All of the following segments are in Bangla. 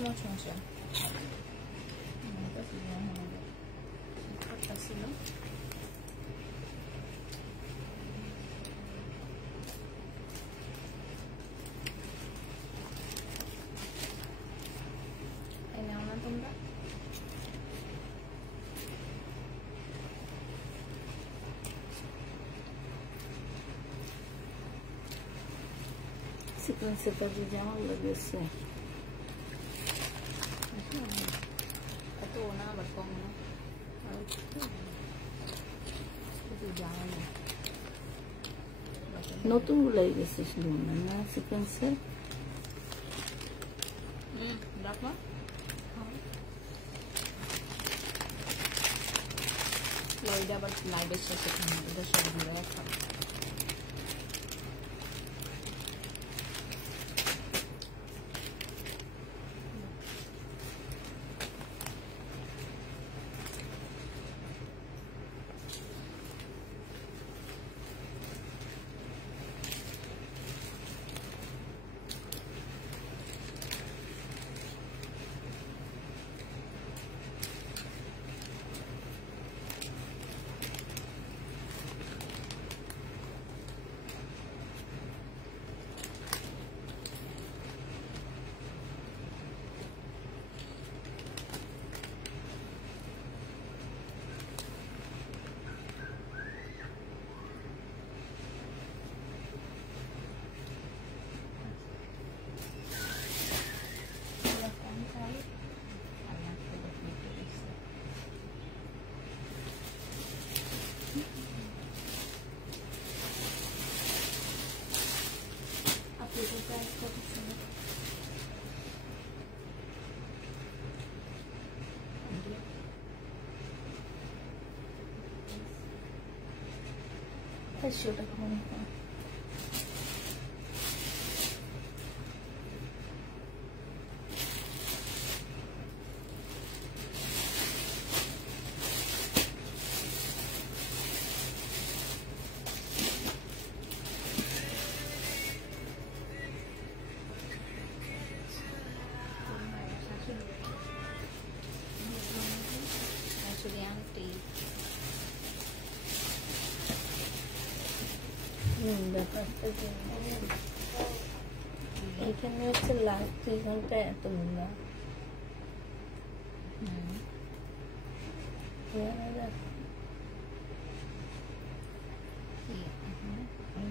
তোমার সমস্যা ছিল নাও না তোমরা সিকোয়েন্সের কাজে যেমন লেগেছে এত না আবার কম না নতুন গুলাই গেছে শুধু না সিকোয়েন্সের রাখবা ওইটা আবার লাইভের সাথে ওদের সব ঘুরে রাখা সেটা কম এখানে হচ্ছে লাস্ট 2 ঘন্টা এত মূল্য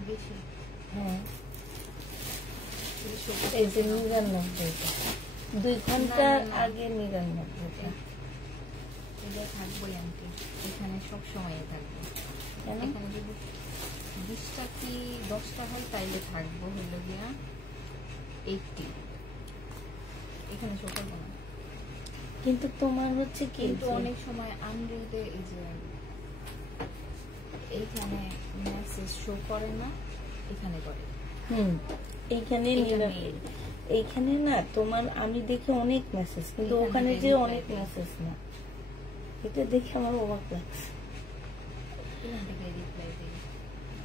বেশি হ্যাঁ এই যে 99টা 2 ঘন্টা আগে 99টা এটা থাকবোই আন্টি এখানে সব সময় থাকবে এখানে যদি 20টা কি 10টা হয় তাইলে থাকবো হলো গিয়া 80 এখানে শো করবো না কিন্তু তোমার হচ্ছে কি কিন্তু অনেক সময় আনরিডে এই যে এইখানে মেসেজ শো করে না এখানে করে এইখানে না তোমার আমি দেখি অনেক মেসেজ কিন্তু ওখানে যে অনেক মেসেজ না এটা দেখে আমার অবাক লাগছে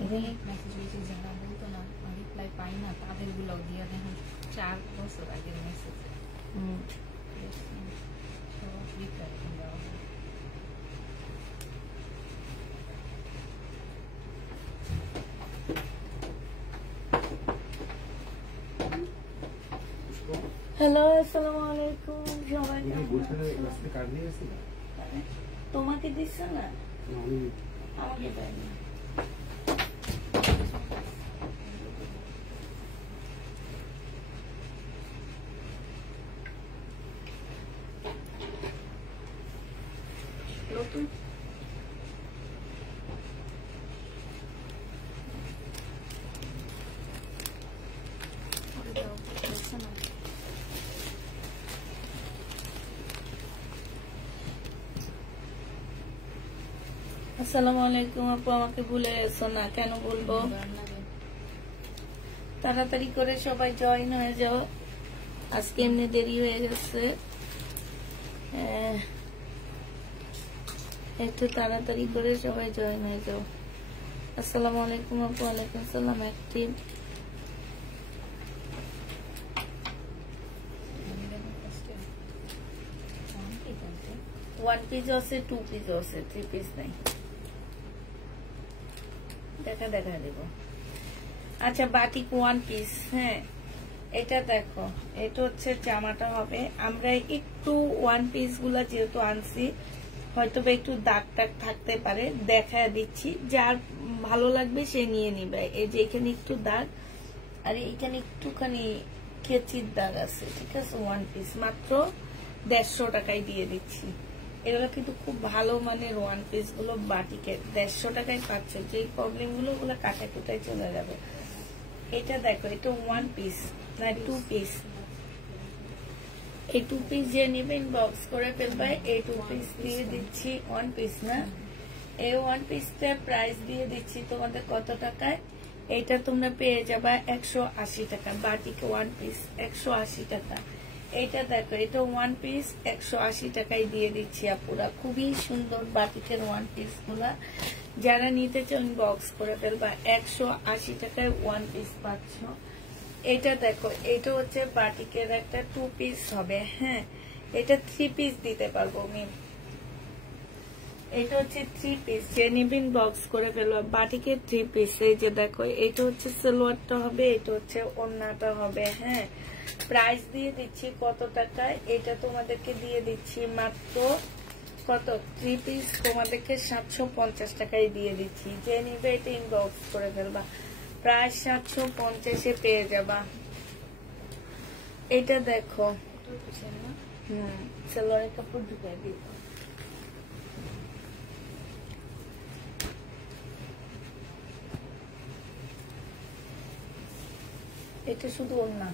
অনেক মেসেজ হয়েছে যারা বলতো না রিপ্লাই পাই না তাদের গুলো দিয়ে দেখেন 4 বছর আগের মেসেজ রিপ্লাই দেওয়া হয় হ্যালো আসসালামু আলাইকুম সবাই তোমাকে দিচ্ছে না আমাকে দেয়নি নতুন আসসালামু আলাইকুম আপু আমাকে ভুলে গেছো না কেন বলবো তাড়াতাড়ি করে সবাই জয়েন হয়ে যাও আজকে এমনি দেরি হয়ে গেছে একটু তাড়াতাড়ি করে সবাই জয়েন হয়ে যাও আসসালামু আলাইকুম আপু ওয়ালাইকুম আসসালাম অ্যাক্টিভ ওয়ান পিস আছে, টু পিস আছে, থ্রি পিস নাই। দেখা দেব। আচ্ছা বাটিক ওয়ান পিস, হ্যাঁ এটা দেখো, এটা হচ্ছে জামাটা হবে। আমরা একটু ওয়ান পিস গুলা যেহেতু আনছি, হয়তো বা একটু দাগ টাগ থাকতে পারে, দেখা দিচ্ছি, যার ভালো লাগবে সে নিয়ে নিবে। এই যে এখানে একটু দাগ, আর এখানে একটুখানি কেচির দাগ আছে, ঠিক আছে। ওয়ান পিস মাত্র 150 টাকায় দিয়ে দিচ্ছি। এগুলো কিন্তু খুব ভালো মানের ওয়ান পিস গুলো, বাটিকের 150 টাকায় পাচ্ছ। যে প্রবলেম গুলো ওগুলো কাটা কুটায় চলে যাবে। এটা দেখো, এটা ওয়ান পিস না টু পিস। এই টু পিস যে নেবে ইনবক্স করে ফেলবে। এই টু পিস দিয়ে দিচ্ছি, ওয়ান পিস না, এই ওয়ান পিসটা প্রাইস দিয়ে দিচ্ছি তোমাদের কত টাকায়? এইটা তোমরা পেয়ে যাবে 180 টাকা। বাটিক ওয়ান পিস 180 টাকা। এইটা দেখো, এটা ওয়ান পিস 180 টাকায় দিয়ে দিচ্ছি আপুরা। খুবই সুন্দর বাটিকের ওয়ান পিস গুলা, যারা নিতে চাও ইনবক্স করে ফেলবা। 180 টাকায় ওয়ান পিস পাচ্ছ। এটা দেখো, এটা হচ্ছে বাটিকের একটা টু পিস হবে, হ্যাঁ এটা থ্রি পিস দিতে পারবো আমি। এটা হচ্ছে থ্রি পিস, যে নিবিন বক্স করে ফেলবো। বাটিকের থ্রি পিস, এই যে দেখো, এটা হচ্ছে সালোয়ারটা হবে, এটা হচ্ছে ওড়নাটা হবে, হ্যাঁ। প্রাইস দিয়ে দিচ্ছি কত টাকায়? এটা তোমাদেরকে দিয়ে দিচ্ছি মাত্র কত, থ্রি পিস তোমাদেরকে 750 টাকায় দিয়ে দিচ্ছি। যে নিবে এটা ইনবক্স করে ফেলবা, প্রায় 750-এ পেয়ে যাবা। এটা দেখো, সালোয়ারের কাপড় ঢুকাই দিব। এটা শুধু ওড়না,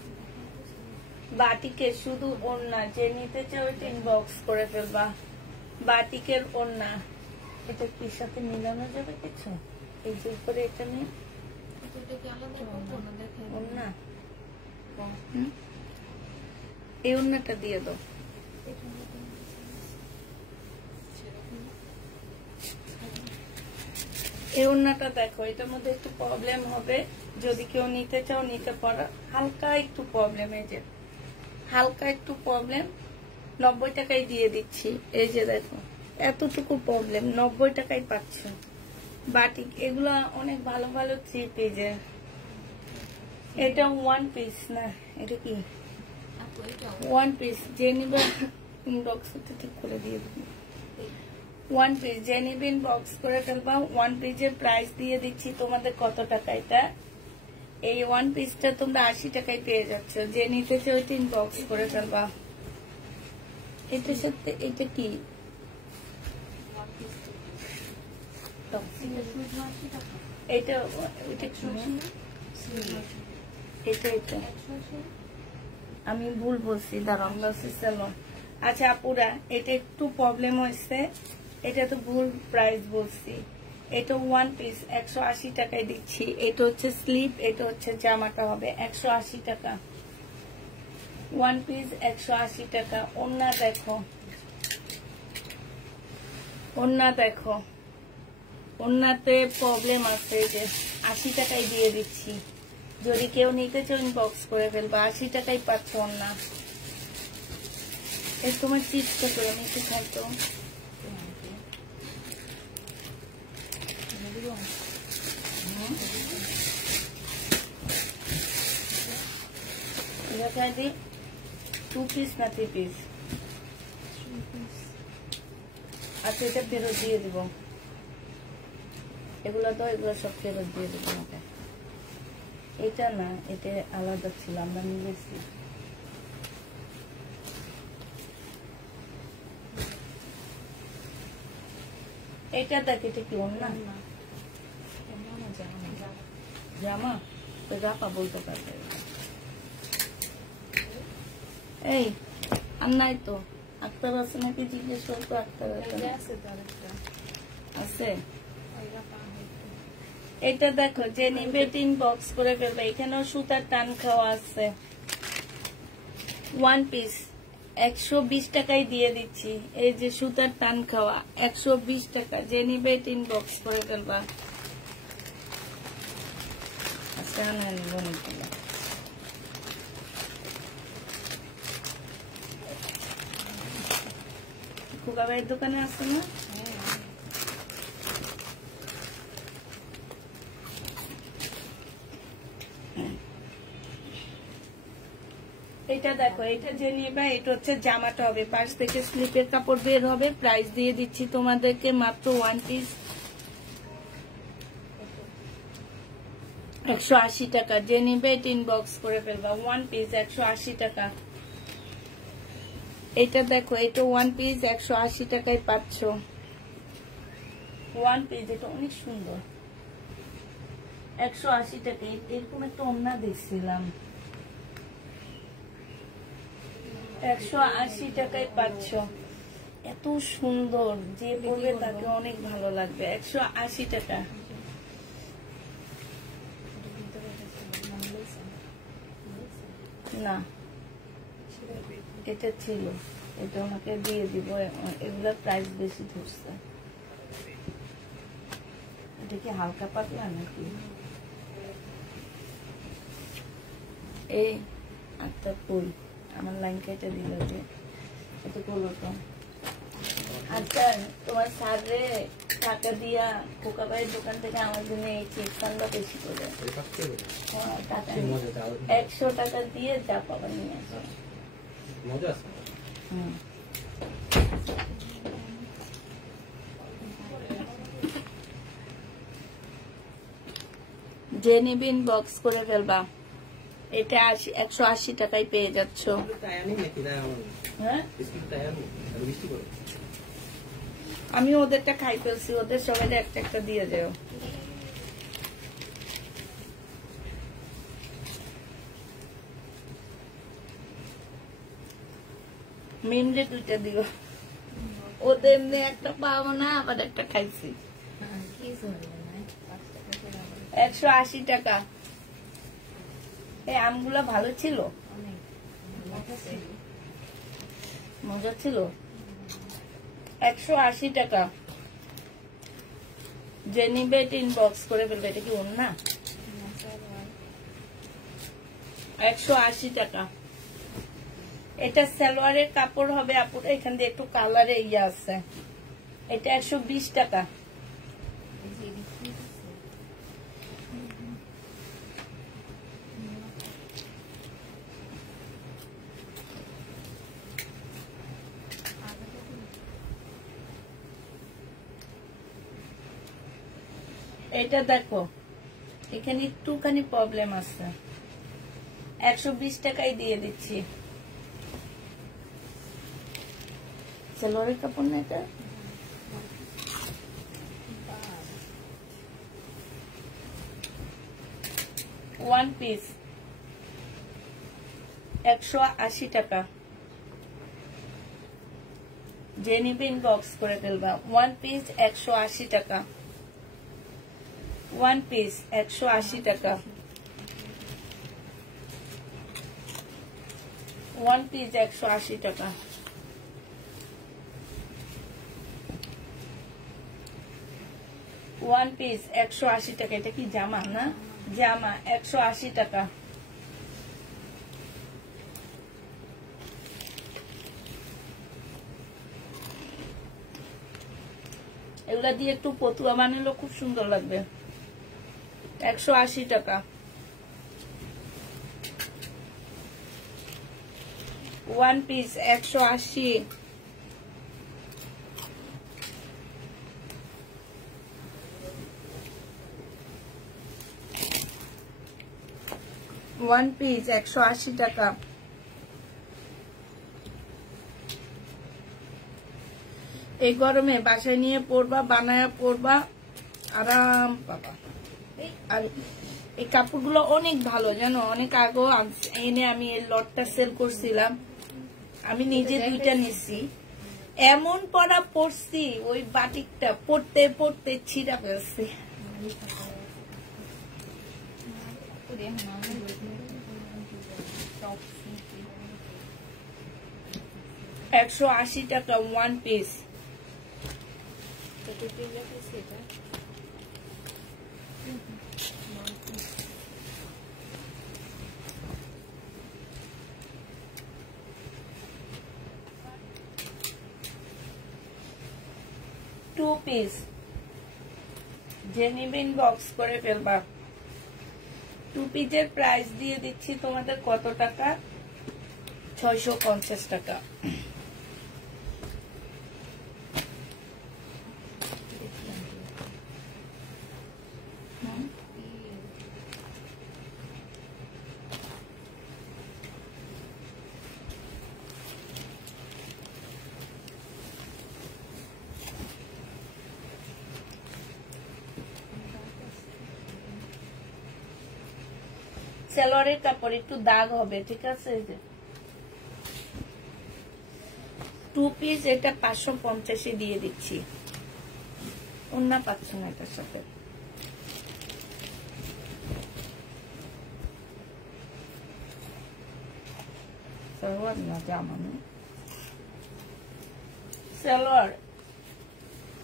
বাটিকের শুধু ওড়না। যে নিতে চাও এটা ইনবক্স করে ফেলবা। বাটিকের ওড়না, এটা কি সাথে মিলানো যাবে কিছু? এই যে উপরে এটা নিয়ে ওড়না, এই ওড়নাটা দিয়ে দাও। এই ওড়নাটা দেখো, এটার মধ্যে একটু প্রবলেম হবে, যদি কেউ নিতে চাও নিতে পারো। হালকা একটু প্রবলেম, এই যে হালকা একটু প্রবলেম, 90 টাকায় দিয়ে দিচ্ছি। এই যে দেখো, এতটুকু প্রবলেম 90 টাকায় পাচ্ছ। বাটিক এগুলা অনেক ভালো ভালো থ্রি পিসের। এটা ওয়ান পিস না, এটা কি ওয়ান পিস? যে নিবে ইনবক্স ঠিক করে দিয়ে দেবো। ওয়ান পিস যে নিবে ইনবক্স করে ফেলবা। ওয়ান পিসের প্রাইস দিয়ে দিচ্ছি তোমাদের কত টাকা? এটা এই ওয়ান পিসটা তোমরা 80 টাকায় পেয়ে যাচ্ছ। যে নিতে চাও ওইটা ইনবক্স করে ফেলবা। এটার সাথে এটা কি এটা আমি ভুল বলছি, দাঁড়ান স্যালন। আচ্ছা আপুরা, এটা একটু প্রবলেম হয়েছে, এটা তো ভুল প্রাইস বলছি। এটা ওয়ান পিস 180 টাকায় দিচ্ছি। এটা হচ্ছে স্লিপ, এটা হচ্ছে জামাটা হবে 180 টাকা। ওয়ান পিস 180 টাকা। ওড়না দেখো, ওড়না দেখো, ওড়নাতে প্রবলেম আছে, যে 80 টাকায় দিয়ে দিচ্ছি। যদি কেউ নিতে চাও ইনবক্স করে ফেলবো। 80 টাকায় পাচ্ছ ওড়না। এই তোমার চিপস করে আমি একটু খাইতো। টু পিস না থ্রি পিস? আচ্ছা এটা ফেরত দিয়ে দিব। এগুলো তো এগুলো সব ফেরত দিয়ে দেবো আমাকে। এটা না, এটা আলাদা ছিল, আমরা নিয়েছি। এটা দেখ, এটা কি ওড়না? জামা তো জাপা বলতে পারবে। এই আর নাই তো, আক্তার আছে নাকি জিজ্ঞেস করতো। আক্তার আছে। এটা দেখো, যে নিবে ইনবক্স করে ফেলবে। এখানেও সুতার টান খাওয়া আছে। ওয়ান পিস 120 টাকায় দিয়ে দিচ্ছি। এই যে সুতার টান খাওয়া 120 টাকা। যে নিবে ইনবক্স করে ফেলবা। আচ্ছা খোকা ভাইয়ের দোকানে আছে না? এটা দেখো, এটা যে নিবা এটা হচ্ছে জামাটা হবে, পাশ থেকে স্লিপের কাপড় বের হবে। প্রাইস দিয়ে দিচ্ছি তোমাদেরকে মাত্র 1 পিস 180 টাকা। যে নিবে এটা ইনবক্স করে ফেলবা। 1 পিস 180 টাকা। এটা দেখো, এটা 1 পিস 180 টাকায় পাচ্ছ। 1 পিস, এটা অনেক সুন্দর। 180 টাকা। এরকম একটা ওড়না দেখছিলাম, 180 টাকায় পাচ্ছ। এত সুন্দর, যে পরবে তাকে অনেক ভালো লাগবে। 180 টাকা। না, এটা ছিল, এটা ওনাকে দিয়ে দিব। এগুলোর প্রাইস বেশি ধরছে। এটা কি হালকা পাতলা নাকি? এই একটা ফুল আমার লাইন কেটে দিল যে, এটা করবো তো। আচ্ছা, তোমার স্যারে টাকা দিয়া খোকা ভাইয়ের দোকান থেকে আমার জন্য এই চিপসটা বেশি করে 100 টাকা দিয়ে যা পাবা নিয়ে আসো। যে নিবিন বক্স করে ফেলবা। এটা 180 টাকায় পেয়ে যাচ্ছ। আমি ওদেরটা খাই ফেলছি, ওদের সবাই একটা একটা দিয়ে যাও। মিমরে 2টা দিও। ওদের এমনি একটা পাবো না, আবার একটা খাইছি। 180 টাকা। এই আমগুলা ভালো ছিল, মজা ছিল। 180 টাকা। যে নিবে এটা ইনবক্স করে ফেলবে। এটা কি ওড়না? 180 টাকা। এটা সালোয়ারের কাপড় হবে আপুরা, এখান দিয়ে একটু কালারে ইয়ে আছে। এটা 120 টাকা। এটা দেখো, এখানে একটুখানি প্রবলেম আছে। 120 টাকায় দিয়ে দিচ্ছি। সালোয়ারের কাপড় না এটা? ওয়ান পিস 180 টাকা। যে নিবে ইনবক্স করে ফেলবা। 1 পিস 180 টাকা। 1 পিস 180 টাকা। 1 পিস 180 টাকা। 1 পিস 180 টাকা। এটা কি জামা না? জামা 180 টাকা। এগুলা দিয়ে একটু পতুয়া বানালে খুব সুন্দর লাগবে। 180 টাকা। 1 পিস 180। 1 পিস 180 টাকা। এই গরমে বাসায় নিয়ে পরবা, বানায়া পরবা, আরাম পাবা। আর এই কাপড়গুলো অনেক ভালো জানো। অনেক আগে এনে আমি এই লটটা সেল করছিলাম, আমি নিজে 2টা নিছি। এমন পরা পরছি, ওই বাটিকটা পরতে পরতে ছিঁড়া ফেলছি। 180 টাকা 1 পিস। পিস, যে নিবেন বক্স করে ফেলবা। 2 পিসের প্রাইস দিয়ে দিচ্ছি তোমাদের কত টাকা? 650 টাকা। সেলোয়ারের কাপড় একটু দাগ হবে, ঠিক আছে? এই যে 2 পিস, এটা 550 দিয়ে দিচ্ছি। অন্য পাচ্ছি না এটার সাথে। সালোয়ার না জামা, সালোয়ার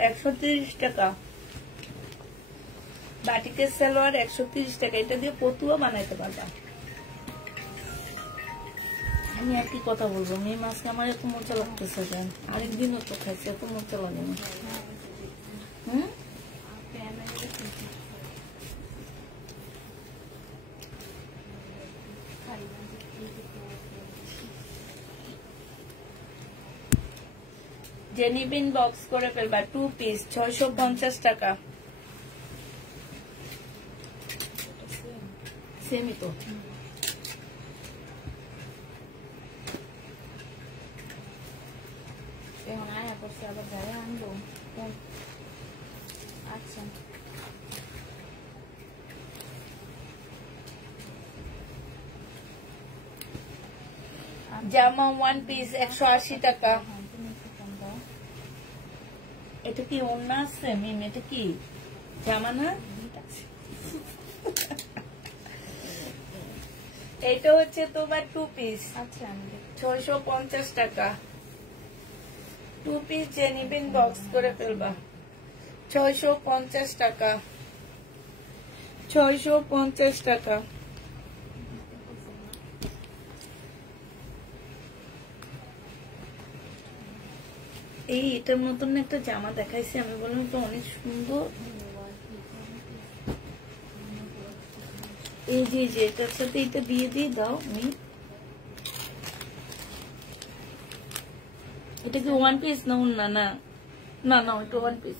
130 টাকা, বাটিকের সালোয়ার 130 টাকা। এটা দিয়ে পতুয়া বানাইতে পারবা। আমি একই কথা বলবো, মেয়ে মাছকে আমার এত মোচা লাগতেছে কেন? আরেকদিনও তো খাইছে, এত মোচা লাগে না। জেনিবিন বক্স করে ফেলবা। 2 পিস 650 টাকা। সেমই তো। এখন আয়া করছে, আবার গায়ে আনলো। আচ্ছা, জামা 1 পিস 180 টাকা। এটা কি অন্য আছে মিম? এটা কি জামা না? এটা হচ্ছে তোমার 2 পিস। আচ্ছা, 650 টাকা। 2 পিস যে নিবেন বক্স করে ফেলবা। 650 টাকা। 650 টাকা। এই এটার মতন একটা জামা দেখাইছি, আমি বললাম তো অনেক সুন্দর। এই যে এটার সাথে এটা দিয়ে দিয়ে দাও। এটা কি 1 পিস না? না না না না, এটা 1 পিস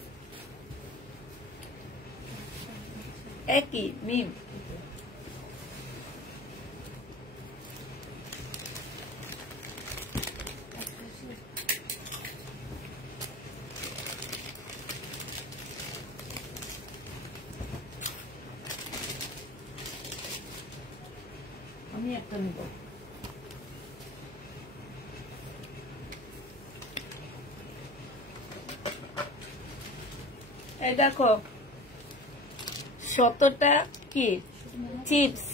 একই মিম। আমি একটা নিব। এই দেখো 17টা কি চিপস।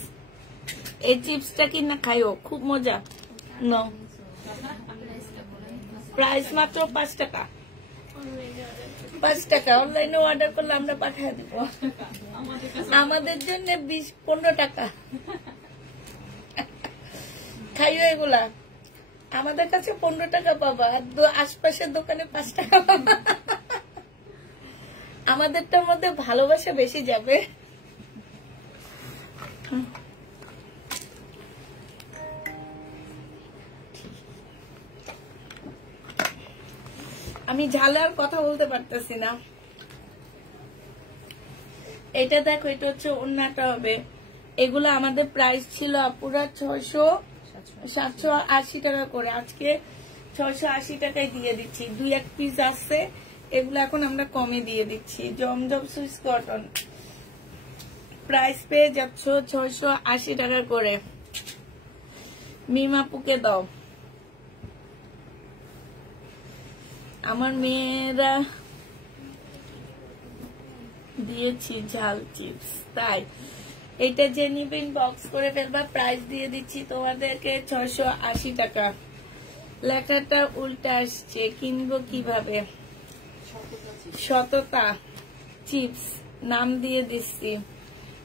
এই চিপসটা কি না খাইও, খুব মজা। নো, প্রাইস মাত্র 5 টাকা। 5 টাকা। অনলাইনে অর্ডার করলে আমরা পাঠিয়ে দিব। আমাদের জন্য 15 টাকা। খাইও এগুলা, আমাদের কাছে 15 টাকা পাবা, আর আশপাশের দোকানে 5 টাকা পাবা। আমাদেরটার মধ্যে ভালোবাসা বেশি যাবে। আমি ঝালার কথা বলতে পারতেছি না। এটা দেখো, এটা হচ্ছে অন্যটা হবে। এগুলো আমাদের প্রাইস ছিল পুরা 780 টাকা করে, আজকে 680 টাকায় দিয়ে দিচ্ছি। 2-1 পিস আছে, এগুলো এখন আমরা কমে দিয়ে দিচ্ছি। জমজম সুইস কটন প্রাইস পেয়ে যাচ্ছ 680 টাকা করে। মিমাপুকে দাও। আমার মেয়েরা দিয়েছি ঝাল চিপস, তাই এটা যে নিবেন বক্স করে ফেলবা। প্রাইস দিয়ে দিচ্ছি তোমাদেরকে 680 টাকা। লেখাটা উল্টা আসছে, কিনবো কিভাবে? সততা চিপস নাম দিয়ে দিচ্ছি।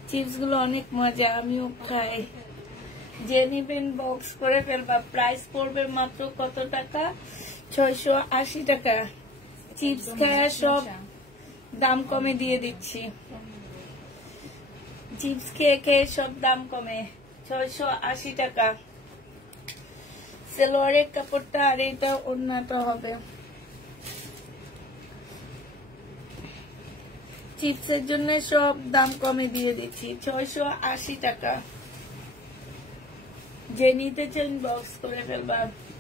চিপস গুলো অনেক মজা, আমিও খাই। যে নিবেন বক্স করে ফেলবা। প্রাইস পড়বে মাত্র কত টাকা? 680 টাকা। চিপস খায় সব দাম কমে দিয়ে দিচ্ছি। চিপস খেয়ে খেয়ে সব দাম কমে, 680 টাকা। সালোয়ারের কাপড়টা আর এটা ওড়নাটা হবে। চিপসের জন্য সব দাম কমে দিয়ে দিচ্ছি, 680 টাকা। যে নিতে চান বক্স করে ফেলবা।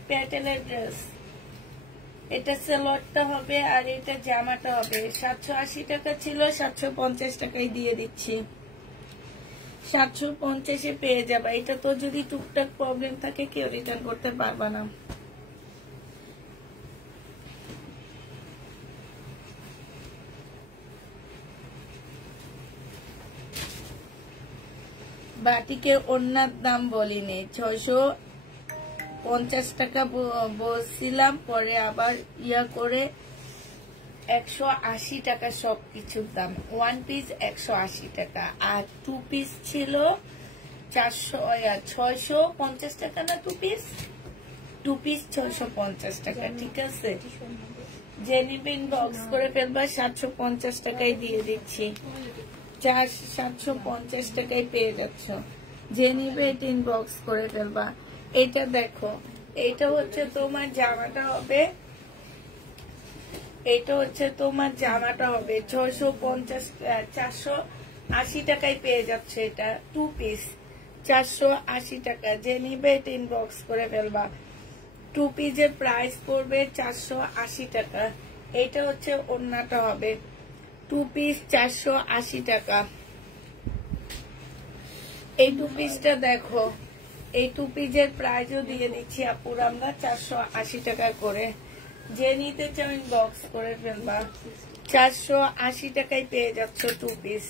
প্যাটেলের ড্রেস, এটা সালোয়ারটা হবে আর এটা জামাটা হবে। 780 টাকা ছিল, 750 টাকায় দিয়ে দিচ্ছি। 750-এ পেয়ে যাবা। এটা তো যদি টুকটাক প্রবলেম থাকে কেউ রিটার্ন করতে পারবা না। বাটিকে ওড়নার দাম বলিনি, 650 টাকা বলছিলাম, পরে আবার ইয়া করে 180 টাকা সবকিছুর দাম। 1 পিস 180 টাকা আর 2 পিস ছিল 650 টাকা না? 2 পিস 650 টাকা। ঠিক আছে, যে নিবেন বক্স করে ফেলবা। 750 টাকায় দিয়ে দিচ্ছি, 750 টাকায় পেয়ে যাচ্ছ। যে নিবে টিন বক্স করে ফেলবা। এটা দেখো, এটা হচ্ছে তোমার জামাটা হবে, এটা হচ্ছে তোমার জামাটা হবে 480 টাকায় পেয়ে যাচ্ছে। এটা 2 পিস 480 টাকা। যে নিবে টিন বক্স করে ফেলবা। 2 পিসের প্রাইস পড়বে 480 টাকা। এটা হচ্ছে ওড়নাটা হবে, 2 পিস 480 টাকা। এই 2 পিসটা দেখো, এই 2 পিসের প্রাইসও দিয়ে দিচ্ছি আপুরা আমরা 480 টাকা করে। যে নিতে চান বক্স করে ফেলবা। 480 টাকায় পেয়ে যাচ্ছ 2 পিস।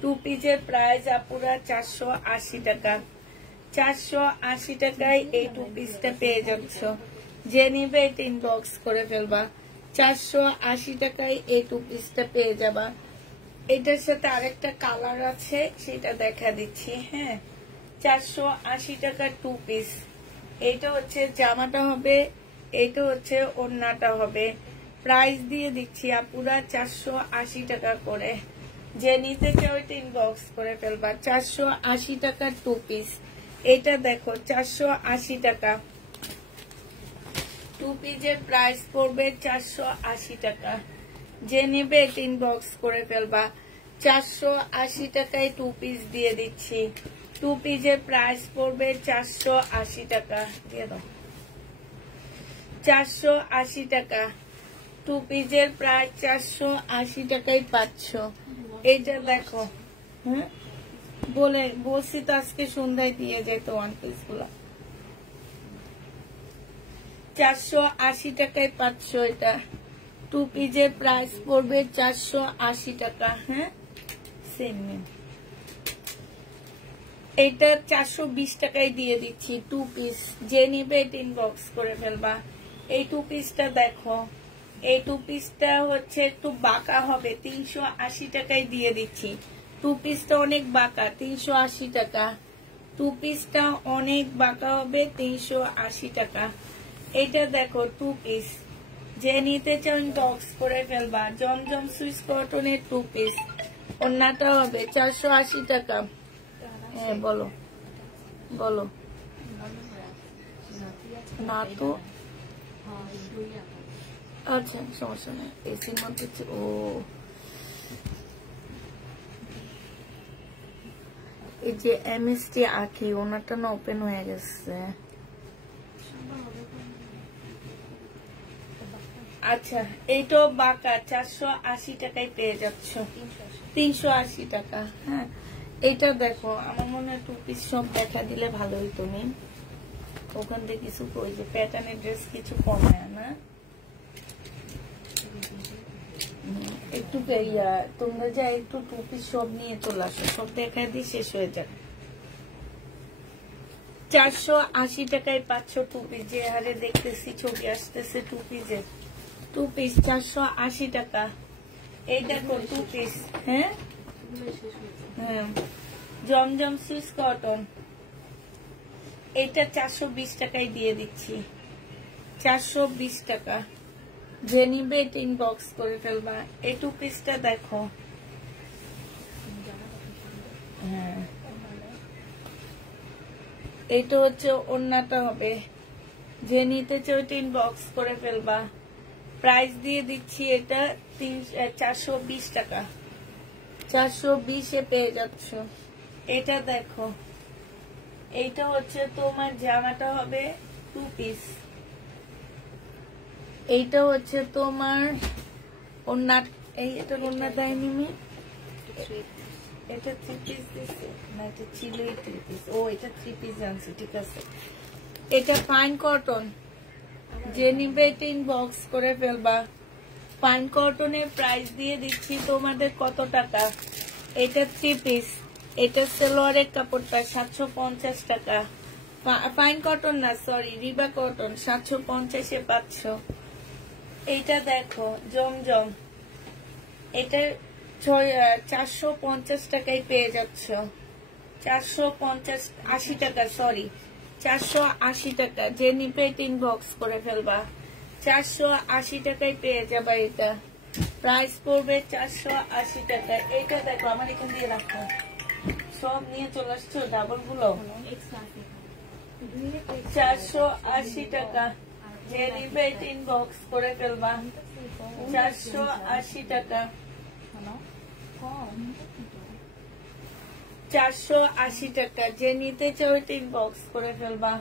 2 পিসের প্রাইস আপুরা 480 টাকা। 480 টাকায় এই 2 পিসটা পেয়ে যাচ্ছ। যে নিবে টিন বক্স করে ফেলবা। 480 টাকায় এই 2 পিসটা পেয়ে যাবা। এটার সাথে আরেকটা কালার আছে, সেটা দেখা দিচ্ছি। হ্যাঁ, 480 টাকার 2 পিস। এইটা হচ্ছে জামাটা হবে, এইটা হচ্ছে ওড়নাটা হবে। প্রাইস দিয়ে দিচ্ছি আপুরা 480 টাকা করে। যে নিতে চাও টিন বক্স করে ফেলবা। 480 টাকার 2 পিস। এটা দেখো 480 টাকা। 2 পিসের প্রাইস পড়বে 480 টাকা। যে নেবে টিন বক্স করে ফেলবা। 480 টাকায় 2 পিস দিয়ে দিচ্ছি। 2 পিসের প্রাইস পড়বে 480 টাকা। দিয়ে দাও, 480 টাকা। 2 পিসের প্রাইস 480 টাকায় পাচ্ছ। এইটা দেখো, হ্যাঁ বলছি তো আজকে সন্ধ্যায় দিয়ে যেত 1 পিস গুলা। 480 টাকায় পাচ্ছ এটা। 2 পিসের প্রাইস পড়বে 480 টাকা। হ্যাঁ, সেম। এটা 420 টাকায় দিয়ে দিচ্ছি 2 পিস। যে নিবে টিন বক্স করে ফেলবা। এই 2 পিসটা দেখো, এই 2 পিসটা হচ্ছে একটু বাঁকা হবে, 380 টাকায় দিয়ে দিচ্ছি। 2 পিসটা অনেক বাঁকা, 380 টাকা। 2 পিসটা অনেক বাঁকা হবে, 380 টাকা। এটা দেখো 2 পিস। যে নিতে চান বক্স করে ফেলবা। জমজম সুইস কটনের 2 পিস। ওড়নাটা হবে 480 টাকা। হ্যাঁ, বলো বলো। না তো, আচ্ছা সমস্যা নেই। এসির মধ্যে ও এই যে এমএসটি আঁকি, ওনারটা না ওপেন হয়ে গেছে। আচ্ছা, এইটাও বাঁকা, 480 টাকায় পেয়ে যাচ্ছ। 380 টাকা। হ্যাঁ, এইটা দেখো, আমার মনে হয় 2 পিস সব দেখা দিলে ভালো হইতো। মেন ওখান থেকে কিছু ওই যে প্যাটার্নের ড্রেস কিছু কমায় না একটু। তোমরা যা একটু 2 পিস সব নিয়ে চলে আসো, সব দেখা দিয়ে শেষ হয়ে যাবে। 480 টাকায় পাচ্ছ 2 পিস। যে হারে দেখতেছি ছবি আসতেছে 2 পিসের, 2 পিস 480 টাকা। এই দেখো 2 পিস। হ্যাঁ হ্যাঁ, জমজম সুইস কটন। এটা 420 টাকায় দিয়ে দিচ্ছি। 420 টাকা। যে নিবে এটা ইনবক্স করে ফেলবা। এই 2 পিসটা দেখো, হ্যাঁ এটা হচ্ছে ওড়নাটা হবে। যে নিতে চাও এটা ইনবক্স করে ফেলবা। প্রাইস দিয়ে দিচ্ছি এটা 420 টাকা, 420-এ পেয়ে যাচ্ছ। এটা দেখো, এইটা হচ্ছে তোমার জামাটা হবে 2 পিস। এইটা হচ্ছে তোমার ওড়না, এটা ওড়না দেয়নি মি, এটা 3 পিস দিচ্ছে না, এটা ছিল 3 পিস। ও এটা 3 পিস আনছি, ঠিক আছে। এটা ফাইন কটন, যে নিবে এটা ইনবক্স করে ফেলবা। ফাইন কটনের প্রাইস দিয়ে দিচ্ছি তোমাদের কত টাকা। এটা 3 পিস, এটা সালোয়ারের কাপড়টা 750 টাকা। ফাইন কটন না, সরি রিবা কটন, 750-এ পাচ্ছ। এইটা দেখো জমজম, এটা 450 টাকায় পেয়ে যাচ্ছ। 480 টাকা, সরি 480 টাকা। যে নিবে এটা ইনবক্স করে ফেলবা। 480 টাকায় পেয়ে যাবা। এটা প্রাইস পড়বে 480 টাকা। এটা দেখো, আমার এখান দিয়ে রাখো, সব নিয়ে চলে আসছো ডাবল গুলো। 480 টাকা। যে নিবে এটা ইনবক্স করে ফেলবা। 480 টাকা, 480 টাকা। যে নিতে চাও এটা ইনবক্স করে ফেলবা।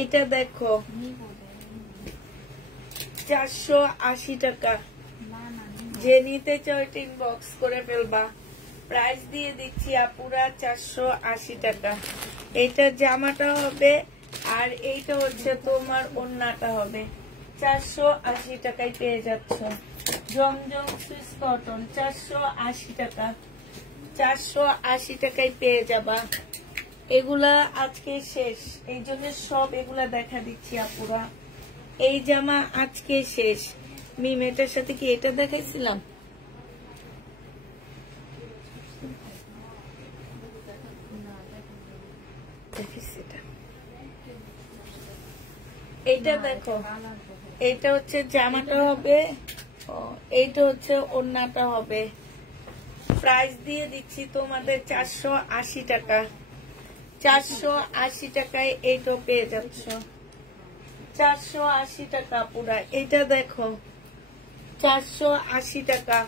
এটা দেখো 480 টাকা। যে নিতে চাও এটা ইনবক্স করে ফেলবা। প্রাইস দিয়ে দিচ্ছি আপুরা 480 টাকা। এটা জামাটা হবে, আর এইটা হচ্ছে তোমার ওড়নাটা হবে। 480 টাকায় পেয়ে যাচ্ছ। জমজম সুইস কটন 480 টাকা, 480 টাকায় পেয়ে যাবা। এগুলা আজকে শেষ, এই জন্য সব এগুলা দেখা দিচ্ছি আপুরা। এই জামা আজকে শেষ। মিম এটার সাথে কি এটা দেখাইছিলাম? এইটা দেখো, এইটা হচ্ছে জামাটা হবে, এইটা হচ্ছে ওড়নাটা হবে। প্রাইস দিয়ে দিচ্ছি তোমাদের 480 টাকা। 480 টাকায় এইটা পেয়ে যাচ্ছ। 480 টাকা পুরা। এটা দেখো 480 টাকা।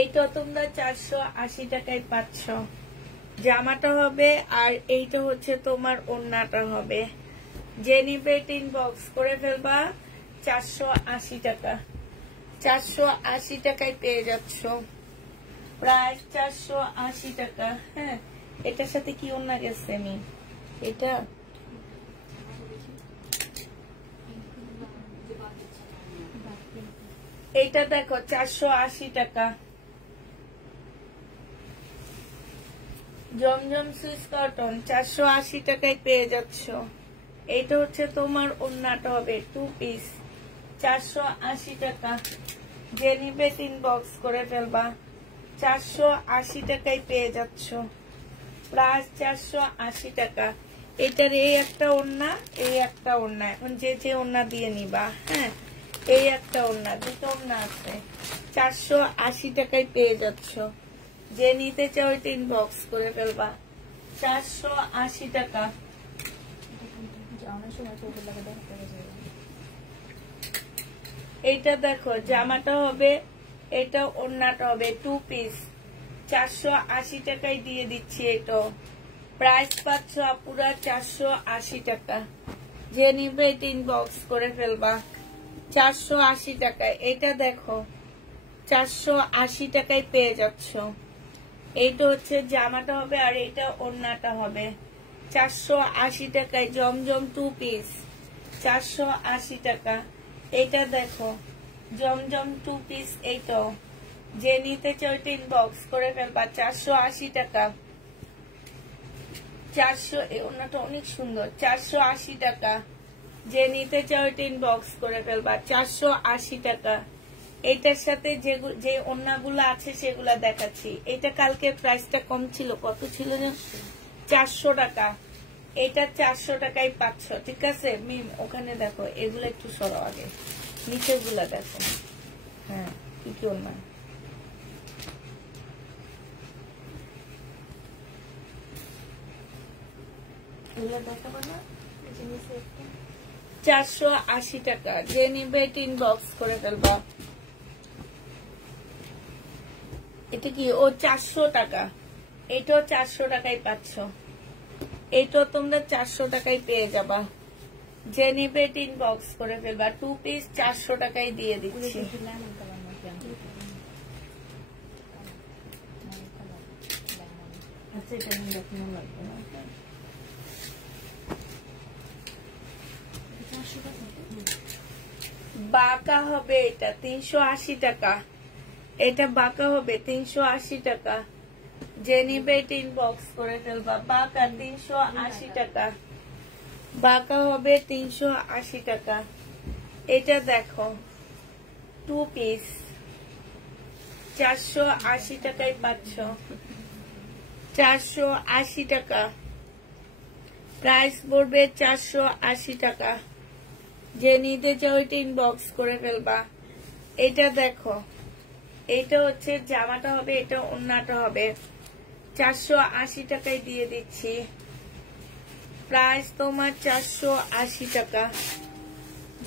এইটা তোমরা 480 টাকায় পাচ্ছ। জামাটা হবে, আর এইটা হচ্ছে তোমার ওড়নাটা হবে। যে নিবে ইনবক্স করে ফেলবা। 480 টাকা, 480 টাকায় পেয়ে যাচ্ছ। প্রাইস 480 টাকা। হ্যাঁ, এটার সাথে কি ওড়না গেছে আমি এটা এইটা দেখো 480 টাকা। জমজম সুইস কটন 480 টাকায় পেয়ে যাচ্ছ। এইটা হচ্ছে তোমার ওড়নাটা হবে 2 পিস, 480 টাকা। যে নিবে ইনবক্স করে ফেলবা। 480 টাকায় পেয়ে যাচ্ছ। প্লাস 480 টাকা। এটার এই একটা ওড়না, এই একটা ওড়না। এখন যে যে ওড়না দিয়ে নিবা, হ্যাঁ এই একটা ওড়না, দুটো ওড়না আছে। 480 টাকায় পেয়ে যাচ্ছ। যে নিতে চাও এটা ইনবক্স করে ফেলবা। 480 টাকা। এইটা দেখো জামাটা হবে, এটা ওড়নাটা হবে 2 পিস, 480 টাকায় দিয়ে দিচ্ছি। এটা প্রাইস পাচ্ছ পুরা 480 টাকা। যে নিবে এটা ইনবক্স করে ফেলবা। 480 টাকায়। এটা দেখো 480 টাকায় পেয়ে যাচ্ছ। এইটা হচ্ছে জামাটা হবে, আর এটা ওড়নাটা হবে। 480 টাকায় জমজম 2 পিস, 480 টাকা। এটা দেখো জমজম 2 পিস। এইটাও যে নিতে চাও ইনবক্স করে ফেলবা। 480 টাকা। 400, এই ওড়নাটা অনেক সুন্দর। 480 টাকা। যে নিতে চাও ইনবক্স করে ফেলবা। 480 টাকা। এইটার সাথে যে ওড়নাগুলো আছে সেগুলা দেখাচ্ছি। এটা কালকে প্রাইসটা কম ছিল, কত ছিল? 400 টাকা। এটা 400 টাকায় 500। ঠিক আছে মিম, ওখানে দেখো এগুলো একটু সরো আগে, নিচের গুলা দেখো। হ্যাঁ কি কেউ না, এগুলো দেখাবো না। 480 টাকা, যে নিবে ইনবক্স করে ফেলবা। এটা কি ও 400 টাকা, এটাও 400 টাকায় পাচ্ছ, এটাও তোমরা 400 টাকায় পেয়ে যাবা। যে নিবে ইনবক্স করে ফেলবা। 2 পিস 400 টাকায় দিয়ে দিচ্ছি। আচ্ছা এটা দেখানো লাগবে না, বাঁকা হবে এটা 380 টাকা, এটা বাঁকা হবে 380 টাকা। যে নিবে ইনবক্স করে ফেলবা। বাঁকা 380 টাকা, বাঁকা হবে 380 টাকা। এটা দেখো 2 পিস 480 টাকায় পাচ্ছ, 480 টাকা প্রাইস পড়বে, 480 টাকা। যে নিতে চাও এটা ইনবক্স করে ফেলবা। এটা দেখো, এটা হচ্ছে জামাটা হবে, এটা ওড়নাটা হবে। 480 টাকায় দিয়ে দিচ্ছি, প্রাইস তোমার 480 টাকা।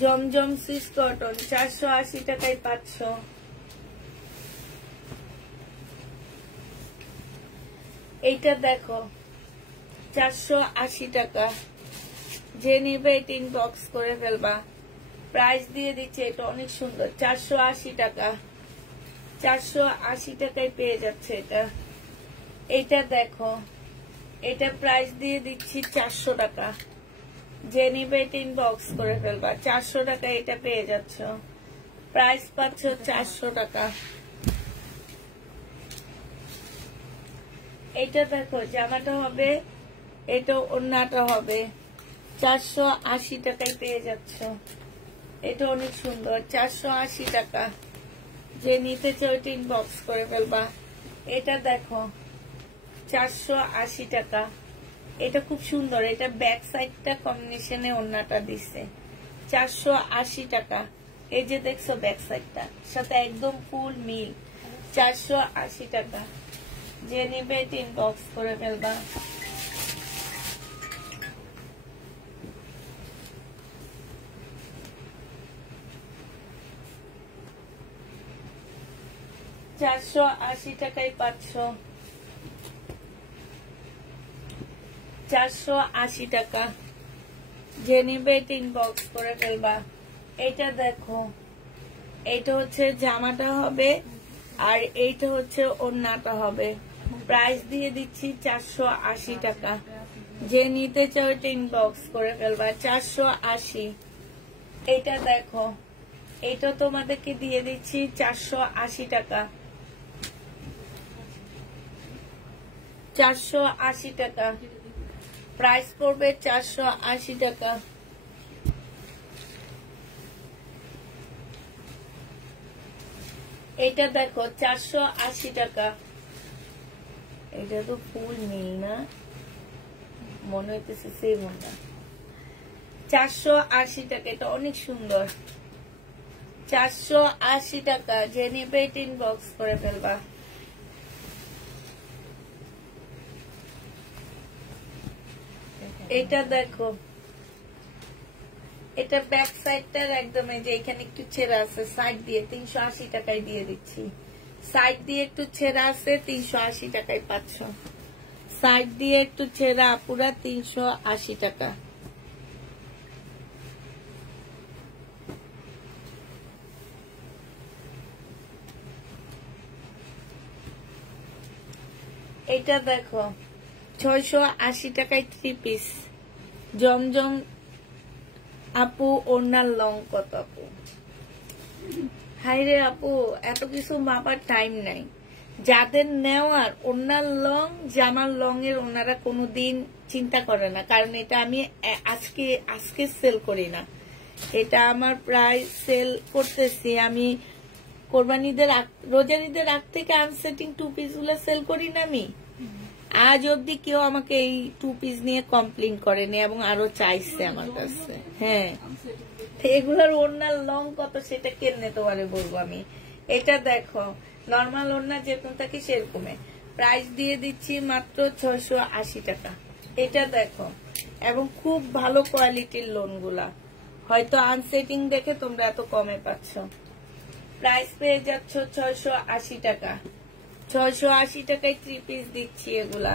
জমজম সুইস কটন 480 টাকায় পাচ্ছ। এইটা দেখো 480 টাকা। যে নিবে এটা ইনবক্স করে ফেলবা। প্রাইস দিয়ে দিচ্ছে, এটা অনেক সুন্দর, 480 টাকা। 480 টাকায় পেয়ে যাচ্ছে এটা। এটা দেখো, এটা প্রাইস দিয়ে দিচ্ছি 400 টাকা। যে নিবে এটা ইনবক্স করে ফেলবা। 400 টাকা এটা পেয়ে যাচ্ছ, প্রাইস পাচ্ছ 400 টাকা। এটা দেখো জামাটা হবে, এটা ওড়নাটা হবে, 480 টাকায় পেয়ে যাচ্ছ। এটা অনেক সুন্দর, 480 টাকা। যে নিতে চাও এটা ইনবক্স করে ফেলবা। এটা দেখো 480 টাকা, এটা খুব সুন্দর। এটা ব্যাক সাইডটা কম্বিনেশনে ওড়নাটা দিচ্ছে, 480 টাকা। এই যে দেখছো ব্যাক সাইডটা সাথে একদম ফুল মিল, 480 টাকা। যে নিবে এটা ইনবক্স করে ফেলবা। $480 টাকায় পাচ্ছ, 480 টাকা। যে নিবে এটা ইনবক্স করে ফেলবা। এটা দেখো, এইটা হচ্ছে জামাটা হবে আর এইটা হচ্ছে ওড়নাটা হবে। প্রাইস দিয়ে দিচ্ছি 480 টাকা। যে নিতে চাও এটা ইনবক্স করে ফেলবা, 480। এটা দেখো, এটা তোমাদেরকে দিয়ে দিচ্ছি 480 টাকা, 480 টাকা। প্রাইস পড়বে 480 টাকা। এটা দেখো 480 টাকা। এটা তো ফুল মিল না, মনে হইতেছে সেম না। 480 টাকা, এটা অনেক সুন্দর, 480 টাকা। যে নিবে এটা ইনবক্স করে ফেলবা। এটা দেখো, এটা ব্যাক সাইডটার একদম এই যে এখানে একটু ছেঁড়া আছে, সাইড দিয়ে 380 টাকায় দিয়ে দিচ্ছি। সাইড দিয়ে একটু ছেঁড়া আছে, 380 টাকায় পাচ্ছ। সাইড দিয়ে একটু ছেঁড়া পুরা 380 টাকা। এটা দেখো 680 টাকায় 3 পিস। জমজম আপু ওড়নার লং কত আপু? হাই রে আপু, এত কিছু মাপার টাইম নাই। যাদের নেওয়ার ওড়নার লং, জামার লং এর ওনারা কোনোদিন চিন্তা করে না, কারণ এটা আমি আজকে সেল করি না। এটা আমার প্রায় সেল করতেছি আমি কোরবানিদের রোজার ঈদের আগ থেকে আনসেটিং 2 পিস গুলো সেল করি না আমি। আজ অব্দি কেউ আমাকে এই 2 পিস নিয়ে কমপ্লেন করেনি এবং আরো চাইছে আমার কাছে। হ্যাঁ, এগুলার ওড়নার লং কত সেটা কেমনে তোমারে বলবো আমি। এটা দেখো নর্মাল ওড়না যেরকম থাকে সেরকমে, প্রাইস দিয়ে দিচ্ছি মাত্র 680 টাকা। এটা দেখো, এবং খুব ভালো কোয়ালিটির লোন গুলা, হয়তো আনসেটিং দেখে তোমরা এত কমে পাচ্ছ। প্রাইস পেয়ে যাচ্ছ 680 টাকা। 680 টাকায় 3 পিস দিচ্ছি এগুলা,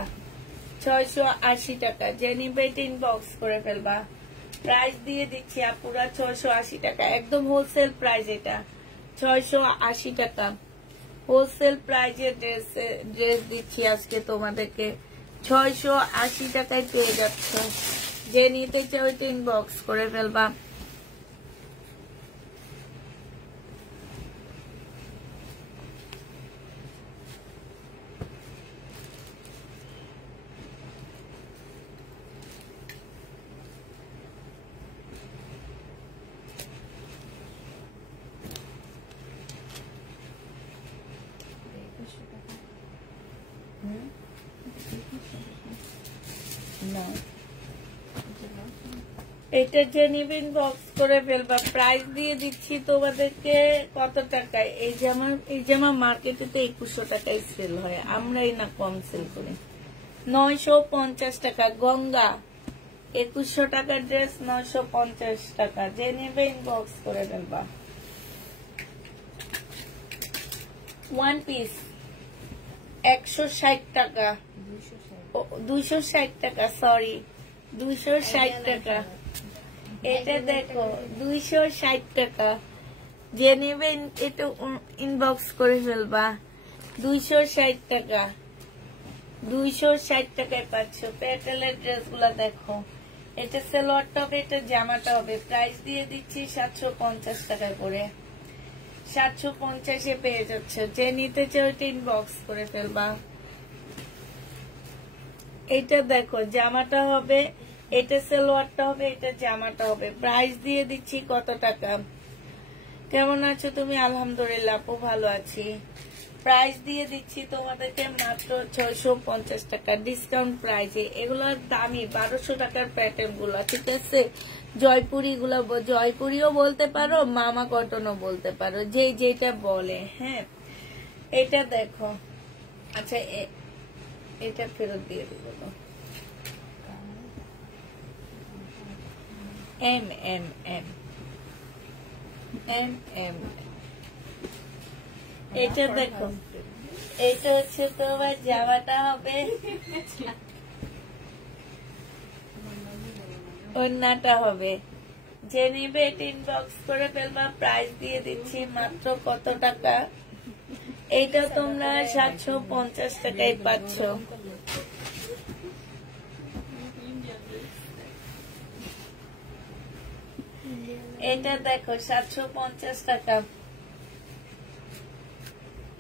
680 টাকা। যে নিবে ইনবক্স করে ফেলবা। প্রাইস দিয়ে দিচ্ছি আপুরা 680 টাকা, একদম হোলসেল প্রাইস। এটা 680 টাকা হোলসেল প্রাইজে ড্রেস দিচ্ছি আজকে তোমাদেরকে। 680 টাকায় পেয়ে যাচ্ছ। যে নিতে চাও এটা ইনবক্স করে ফেলবা। এটা জেনুইন বক্স করে ফেলবা। প্রাইস দিয়ে দিচ্ছি তোমাদেরকে কত টাকায়? এই জামা মার্কেটে তো 2100 টাকায় সেল হয়, আমরাই না কম সেল করি। 950 টাকা গঙ্গা, 2100 টাকার ড্রেস 950 টাকা। জেনুইন বক্স করে ফেলবা। 1 পিস 160 টাকা, 260 টাকা, সরি 260 টাকা। এটা দেখো 260 টাকা। যে নেবে এটা ইনবক্স করে ফেলবা। 260 টাকা, 260 টাকায় পাচ্ছ। প্যাটেলের ড্রেস গুলা দেখো, এটা সালোয়ারটা হবে, এটা জামাটা হবে। প্রাইস দিয়ে দিচ্ছি 750 টাকা করে। 750-এ পেয়ে যাচ্ছে। যে নিতে চাও এটা ইনবক্স করে ফেলবা। এটা দেখো জামাটা হবে, এটা সালোয়ারটা হবে, এটা জামাটা হবে। প্রাইস দিয়ে দিচ্ছি কত টাকা? কেমন আছো তুমি? আলহামদুলিল্লাহ আপু ভালো আছি। প্রাইস দিয়ে দিচ্ছি তোমাদেরকে মাত্র 650 টাকা ডিসকাউন্ট প্রাইসে। এগুলোর দামি 1200 টাকার প্যাটার্ন গুলো, ঠিক আছে? জয়পুরি গুলো, জয়পুরিও বলতে পারো, মামা কটনও বলতে পারো, যে যেটা বলে। হ্যাঁ, এটা দেখো। আচ্ছা এটা ফেরত দিয়ে দিব। এম এম এম এম এম এটা দেখো, এটা হচ্ছে তোমার জামাটা হবে, ওড়নাটা হবে। যে নিবে এটা ইনবক্স করে ফেলবা। প্রাইস দিয়ে দিচ্ছি মাত্র কত টাকা? এইটা তোমরা 750 টাকায় পাচ্ছ। এটা দেখো 750 টাকা।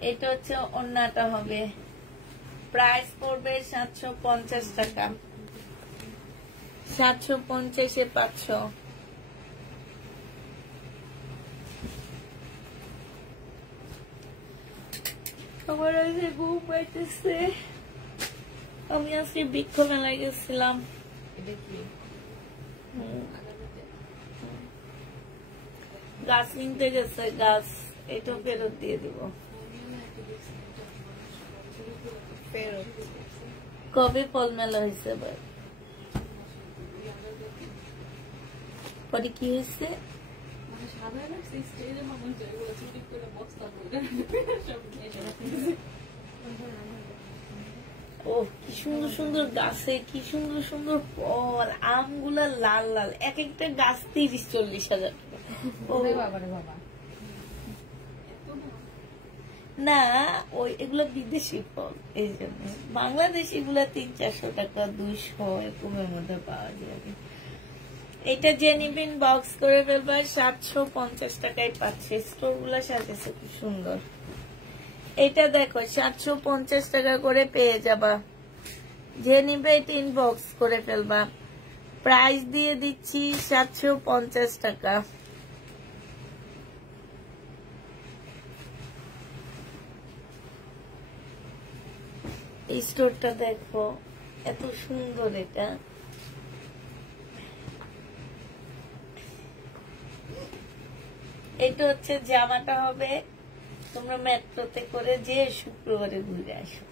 এটা হচ্ছে ওড়নাটা হবে। প্রাইস পড়বে 750 টাকা। 750-এ পাচ্ছ। আমার আজকে ঘুম পাইতেছে। আমি আজকে বৃক্ষ মেলায় গেছিলাম। গাছ কিনতে গেছে, গাছ। এটা ফেরত দিয়ে দিব। কবে ফল মেলা হয়েছে? পরে কি হয়েছে? ও কি সুন্দর সুন্দর গাছে, কি সুন্দর সুন্দর ফল। আমগুলা লাল লাল, এক একটা গাছ 30-40 হাজার টাকা। না, ওই এগুলো বিদেশি ফল, এই জন্য। বাংলাদেশি গুলা 300-400 টাকা, 200 এরকমের মধ্যে পাওয়া যাবে। এটা যে নিবেন বক্স করে ফেলবা। 750 টাকায় পাচ্ছে। স্টোর গুলা সাজেছে খুব সুন্দর। এটা দেখো 750 টাকা করে পেয়ে যাবা। যে নিবে এটা ইনবক্স করে ফেলবা। প্রাইস দিয়ে দিচ্ছি 750 টাকা। এই স্টোরটা দেখো, এত সুন্দর। এটা এটা হচ্ছে জামাটা হবে, তোমরা মেট্রোতে করে যে শুক্রবারে ঘুরে আসো।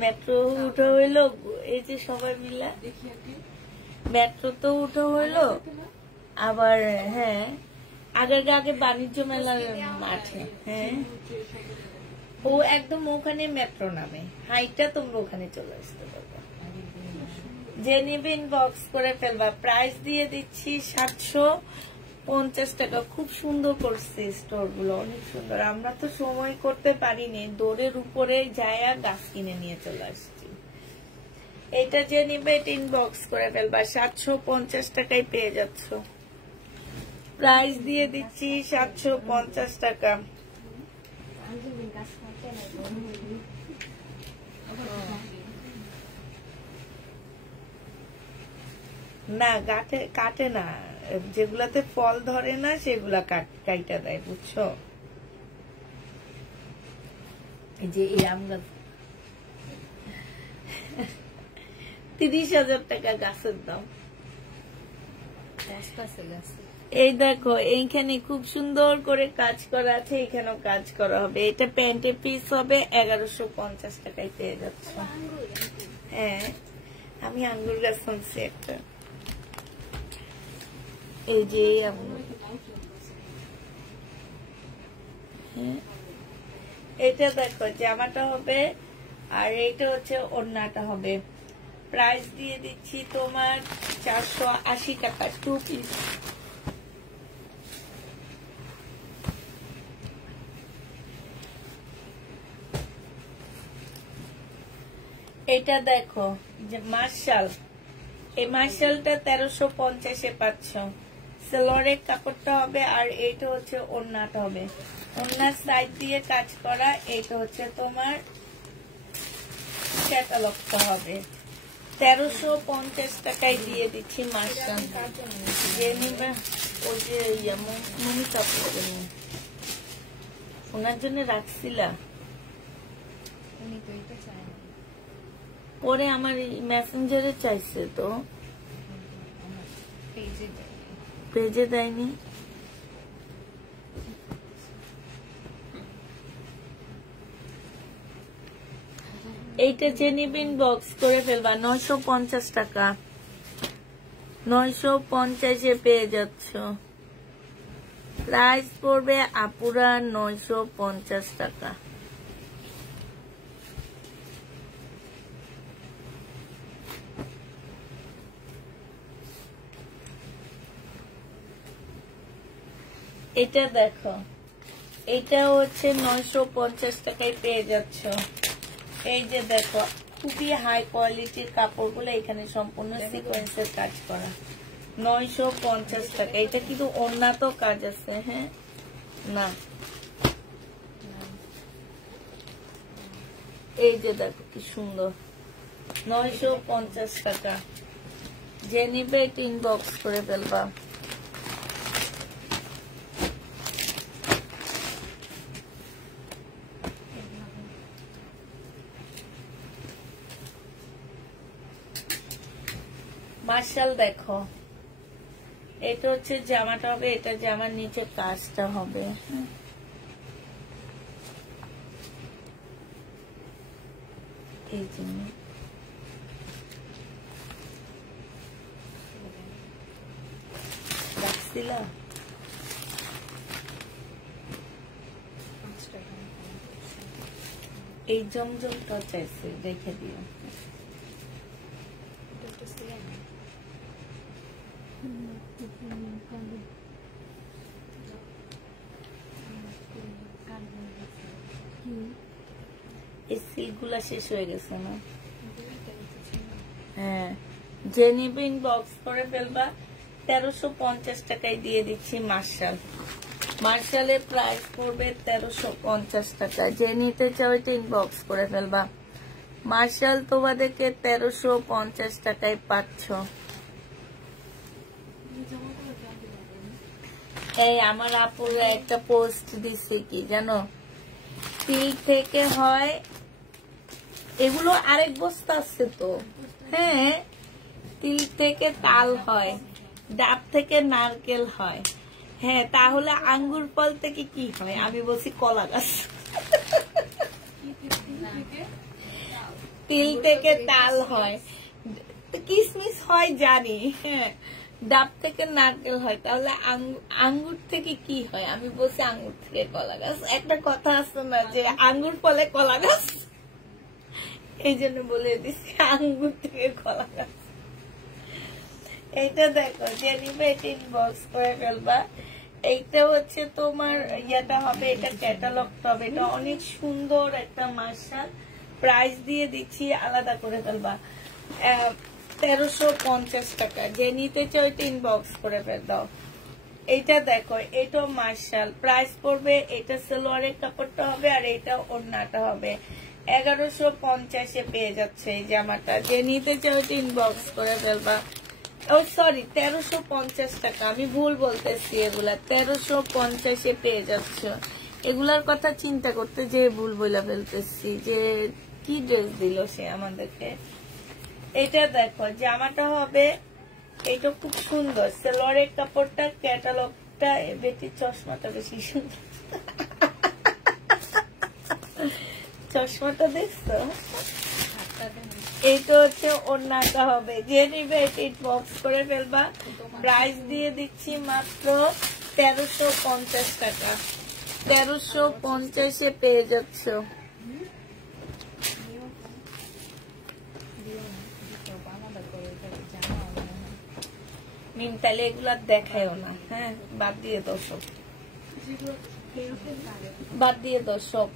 মেট্রো উঠা হইলো, এই যে সবাই মিলে মেট্রো তো উঠা হইলো, আবার হ্যাঁ আগে আগে বাণিজ্য মেলার মাঠে, হ্যাঁ ও একদম ওখানে মেট্রো নামে, হাইটা তোমরা ওখানে চলে আসতে পারবে। যে নিবে ইনবক্স করে ফেলবা। প্রাইস দিয়ে দিচ্ছি 750 টাকা। খুব সুন্দর করছে স্টোর গুলো, অনেক সুন্দর। আমরা তো সময় করতে পারিনি, দৌড়ের উপরে যায়া গাছ কিনে নিয়ে চলে আসছি। এটা যে নিবে এটা ইনবক্স করে ফেলবা, 750 টাকায় পেয়ে যাচ্ছ। প্রাইস দিয়ে দিচ্ছি 750 টাকা। না কাটে না, যেগুলাতে ফল ধরে না সেগুলা কাইটা দেয়, বুঝছো? যে এই আম গাছ 30,000 টাকা গাছের দাম। এই দেখো এইখানে খুব সুন্দর করে কাজ করা আছে, এখানেও কাজ করা হবে। এটা প্যান্টের পিস হবে, 1150 টাকায় পেয়ে যাচ্ছ। হ্যাঁ আমি আঙ্গুর গাছ আনছি একটা, এই যে এটা দেখো জামাটা হবে, আর এইটা হচ্ছে ওড়নাটা হবে। প্রাইস দিয়ে দিচ্ছি তোমার 480 টাকা, 2 পিস। এটা দেখো যে মার্শাল, এই মার্শালটা 1350-এ পাচ্ছ। সেলরের কাপড়টা হবে, আর এইটা হচ্ছে ওড়নাটা হবে। ওড়নার সাইড দিয়ে কাজ করা, এইটা হচ্ছে তোমার ক্যাটালগটা হবে। 1350 টাকায় দিয়ে দিচ্ছি মার্শাল। যে নিবে ওই যে মমি কাপড় ওনার জন্য রাখছিলা, পরে আমার মেসেঞ্জারে চাইছে তো পেজে দেয়নি। এইটা যে নিবেন বক্স করে ফেলবা, 950 টাকা। 950-এ পেয়ে যাচ্ছ। প্রাইস পড়বে আপুরা 950 টাকা। এটা দেখো, এটা হচ্ছে 950 টাকায় পেয়ে যাচ্ছ। এই যে দেখো খুবই হাই কোয়ালিটির কাপড়গুলো, এখানে সম্পূর্ণ সিকোয়েন্সের কাজ করা, 950 টাকা। এটা কিন্তু ওড়না তো কাজ আছে, হ্যাঁ না এই যে দেখো কি সুন্দর, 950 টাকা। যে নিবে এটা ইনবক্স করে ফেলবা। মার্শাল দেখো, এটা হচ্ছে জামাটা হবে, এটা জামার নিচে কাজটা হবে। এই জন্য রাখছিলা, এই জমজমটা চাইছে, দেখে দিও। এই সিলগুলা শেষ হয়ে গেছে না? হ্যাঁ, যে নিবে ইনবক্স করে ফেলবা। 1350 টাকায় দিয়ে দিচ্ছি মার্শাল। মার্শালের প্রাইস পড়বে 1350 টাকা। যে নিতে চাও এটা ইনবক্স করে ফেলবা। মার্শাল তোমাদেরকে 1350 টাকায় পাচ্ছ। এই আমার আপুরা একটা পোস্ট দিছে কি জানো, সিল্ক থেকে হয় এগুলো আরেক বস্তা আছে তো। হ্যাঁ, তিল থেকে তাল হয়, ডাব থেকে নারকেল হয়। হ্যাঁ, তাহলে আঙ্গুর ফল থেকে কি হয়? আমি বলছি কলা গাছ। তিল থেকে তাল হয়, কিসমিস হয় জানি। হ্যাঁ, ডাব থেকে নারকেল হয়, তাহলে আঙ্গুর থেকে কি হয়? আমি বলছি আঙ্গুর থেকে কলা গাছ। একটা কথা আছে না যে আঙ্গুর ফলে কলা গাছ, এই জন্য বলে দিচ্ছি আঙ্গুর থেকে কলা গাছ। এইটা দেখো, যে নিবে এটা ইনবক্স করে ফেলবা। এইটা হচ্ছে তোমার ইয়েটা হবে, এটা ক্যাটালগটা হবে। এটা অনেক সুন্দর একটা মার্শাল। প্রাইস দিয়ে দিচ্ছি আলাদা করে ফেলবা 1350 টাকা। যে নিতে চাও এটা ইনবক্স করে ফেল দাও। এইটা দেখো, এটা মার্শাল। প্রাইস পড়বে, এটা সালোয়ারের কাপড়টা হবে আর এটা ওড়নাটা হবে। 1150 পেয়ে যাচ্ছে এই জামাটা। যে নিতে চাও এটা ইনবক্স করে ফেলবা। ও সরি, 1350 টাকা, আমি ভুল বলতেছি। এগুলা 1350 পেয়ে যাচ্ছে। এগুলার কথা চিন্তা করতে যে ভুল বলে ফেলতেছি, যে কি ড্রেস দিল সে আমাদেরকে। এটা দেখো, জামাটা হবে, এটা খুব সুন্দর। সালোয়ারের কাপড়টা, ক্যাটালগটা, বেটির চশমাটা বেশি সুন্দর। চশমাটা দেখছো? এইটা হচ্ছে ওড়নাটা হবে। যে নিবে এটা বক্স করে ফেলবা। প্রাইস দিয়ে দিচ্ছি মাত্র 1350 টাকা। 1350 পেয়ে যাচ্ছ। মিম তাহলে এগুলা দেখায়ও না। হ্যাঁ, বাদ দিয়ে দাও সব, বাদ দিয়ে দাও সব।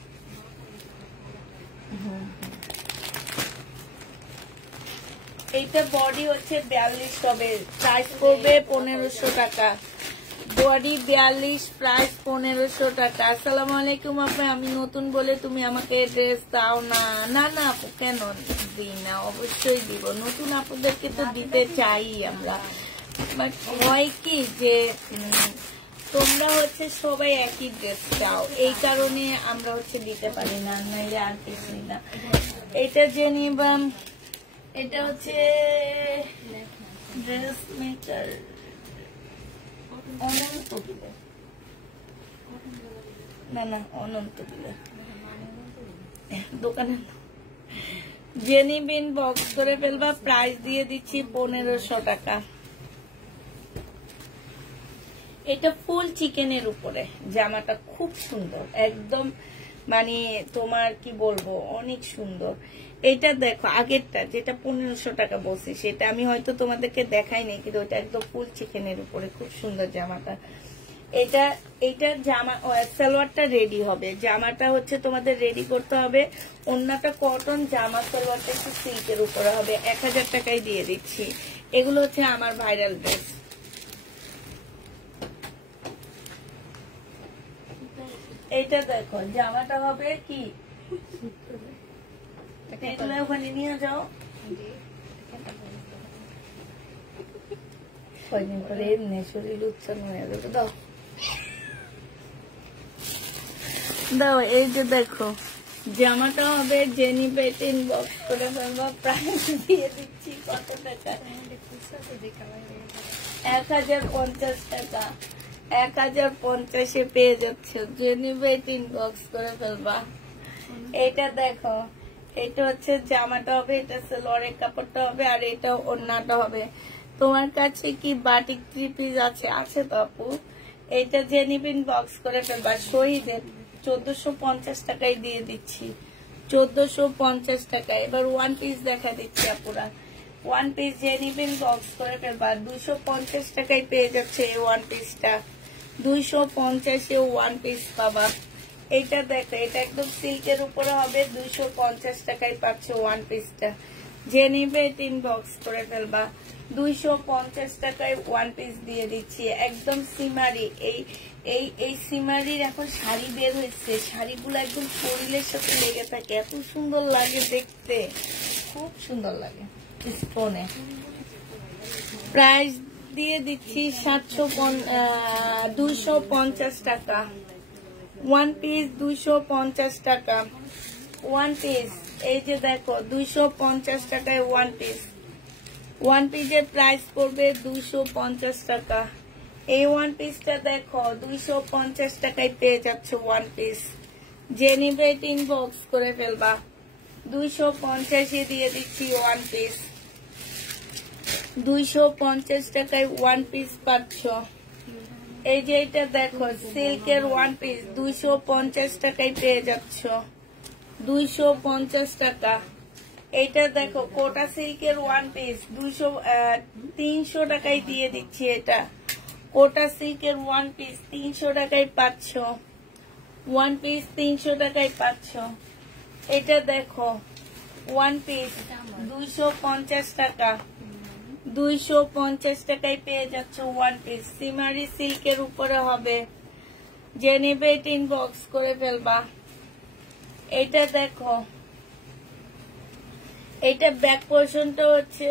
এইটা বডি হচ্ছে 42 হবে, প্রাইস করবে 1500 টাকা। বডি 42, প্রাইস 1500 টাকা। আসসালামু আলাইকুম আপু, আমি নতুন বলে তুমি আমাকে ড্রেস দাও না? না না আপু, কেন দিই না, অবশ্যই দিব। নতুন আপুদেরকে তো দিতে চাই আমরা, বাট হয় কি যে তোমরা হচ্ছে সবাই একই ড্রেস চাও, এই কারণে আমরা হচ্ছে দিতে পারি না, নাইলে আর কিছুই না। এটা যে নিবাম, এটা হচ্ছে ড্রেস মেকার অনন্ত দিলে, না না অনন্ত দিলে দোকানে। যে নিবেন বক্স করে ফেলবা। প্রাইস দিয়ে দিচ্ছি 1500 টাকা। এটা ফুল চিকেনের উপরে জামাটা, খুব সুন্দর একদম, মানে তোমার কি বলবো, অনেক সুন্দর। এটা দেখো, আগেরটা যেটা 1500 টাকা বলছি সেটা আমি হয়তো তোমাদেরকে দেখাই নাই, কিন্তু ওটা একদম ফুল চিকেনের উপরে খুব সুন্দর জামাটা। এটা জামা সালোয়ারটা রেডি হবে। জামাটা হচ্ছে তোমাদের রেডি করতে হবে। ওড়নাটা কটন, জামা সালোয়ারটা একটু সিল্কের উপরে হবে। 1000 টাকায় দিয়ে দিচ্ছি। এগুলো হচ্ছে আমার ভাইরাল ড্রেস। এইটা দেখো, জামাটা হবে কি, এগুলো ওখানে নিয়ে যাও। কয়দিন পরে এমনি শরীর উচ্চারণ হয়ে যাবে। দাও দাও, এই যে দেখো জামাটা হবে। জেনি পেট ইনবক্স করে ফেলবা। প্রাইস দিয়ে দিচ্ছি কত টাকা? 1050 টাকা। 1050 পেয়ে যাচ্ছে। জেনি পেট ইনবক্স করে ফেলবা। এটা দেখো, এটা হচ্ছে জামাটা হবে, এটা সালোয়ারের কাপড়টা হবে, আর এটা ওড়নাটা হবে। তোমার কাছে কি বাটিক 3 পিস আছে? আছে তো আপু। এটা যে নিবেন বক্স করে ফেলবা। শহীদের 1450 টাকায় দিয়ে দিচ্ছি। 1450 টাকা। এবার 1 পিস দেখা দিচ্ছি আপুরা। 1 পিস যে নিবেন বক্স করে ফেলবা। 250 টাকায় পেয়ে যাচ্ছে এই 1 পিসটা। 250 1 পিস পাবা। এটা দেখো, এটা একদম সিল্কের উপরে হবে। 250 টাকায় পাচ্ছে 1 পিসটা। যে নিবে 3 বক্স করে ফেলবা। 250 টাকায় 1 পিস দিয়ে দিচ্ছি। একদম সিমারি। এই সিমারির এখন শাড়ি বের হয়েছে। শাড়িগুলো একদম শরীরের সাথে লেগে থাকে, এত সুন্দর লাগে দেখতে, খুব সুন্দর লাগে। স্টোনে প্রাইস দিয়ে দিচ্ছি 250 টাকা। 1 পিস 250 টাকা। 1 পিস এই যে দেখো 250 টাকায় ওয়ান পিস। ওয়ান পিসের প্রাইস পড়বে 250 টাকা। এই ওয়ান পিসটা দেখো 250 টাকায় পেয়ে যাচ্ছে ওয়ান পিস। যে নিবে ইনবক্স করে ফেলবা। 250 দিয়ে দিচ্ছি ওয়ান পিস। 250 টাকায় ওয়ান পিস পাচ্ছ। এই যে এটা দেখো সিল্কের ওয়ান পিস 250 টাকায় পেয়ে যাচ্ছ। 250 টাকা। এটা দেখো কোটা সিল্কের ওয়ান পিস 300 টাকায় দিয়ে দিচ্ছি। এটা কোটা সিল্কের ওয়ান পিস 300 টাকায় পাচ্ছ। ওয়ান পিস 300 টাকায় পাচ্ছ। এটা দেখো ওয়ান পিস 250 টাকা। 250 টাকায় পেয়ে যাচ্ছ ওয়ান পিস। সিমারি সিল্কের উপরে হবে। যে নেবে ইনবক্স করে ফেলবা। এটা দেখো এটা ব্যাক পোর্শনটা হচ্ছে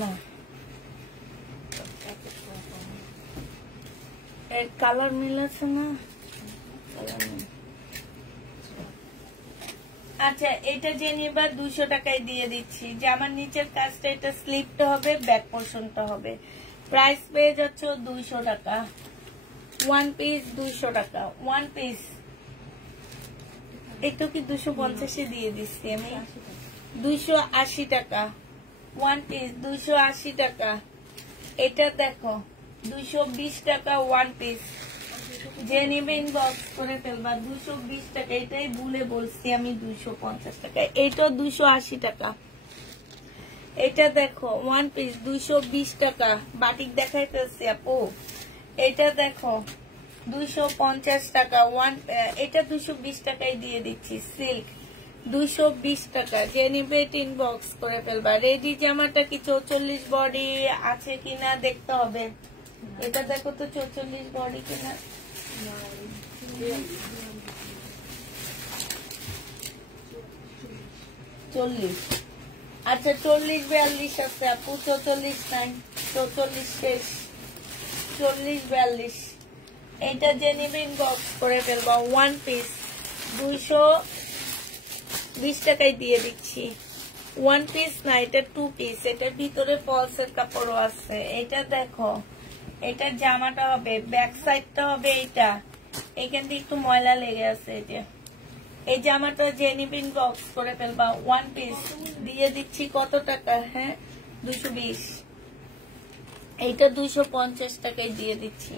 না এর কালার মিল আছে না। আচ্ছা এটা যে নিবা 200 টাকায় দিয়ে দিচ্ছি। যে আমার নিচের কাজটা এটা স্লিপটা হবে, ব্যাক পোর্শনটা হবে। প্রাইস পেয়ে যাচ্ছ 200 টাকা। ওয়ান পিস 200 টাকা। ওয়ান পিস এটা কি 250 দিয়ে দিচ্ছি আমি। 280 টাকা ওয়ান পিস। 280 টাকা। এটা দেখো 220 টাকা ওয়ান পিস। যে নিবে ইনবক্স করে ফেলবা। 220 টাকা। এটাই ভুলে বলছি আমি 250 টাকা। এটা 280 টাকা। এটা দেখো ওয়ান পিস 220 টাকা। বাটিক দেখাইতেছি আপু। এটা দেখো 250 টাকা। এটা 220 টাকায় দিয়ে দিচ্ছি। সিল্ক 220 টাকা। যে নিবে ইনবক্স করে ফেলবা। রেডি জামাটা কি 44 বডি আছে কিনা দেখতে হবে। এটা দেখো তো 44 বডি কিনা। 40। আচ্ছা 40-42 আছে আপু। 44 নাই। 44 শেষ। 40-42। এটা যে নিবে ইনবক্স করে ফেলবা। ওয়ান পিস 220 টাকায় দিয়ে দিচ্ছি। ওয়ান পিস না, এটা টু পিস। এটার ভিতরে ফলসের কাপড়ও আছে। এটা দেখো এটা জামাটা হবে, ব্যাক সাইডটা হবে এইটা। এখান দিয়ে একটু ময়লা লেগে আছে। এই জামাটা যে নিবে ইনবক্স করে ফেলবা। ওয়ান পিস দিয়ে দিচ্ছি কত টাকা। হ্যাঁ 220। এইটা 250 টাকায় দিয়ে দিচ্ছি।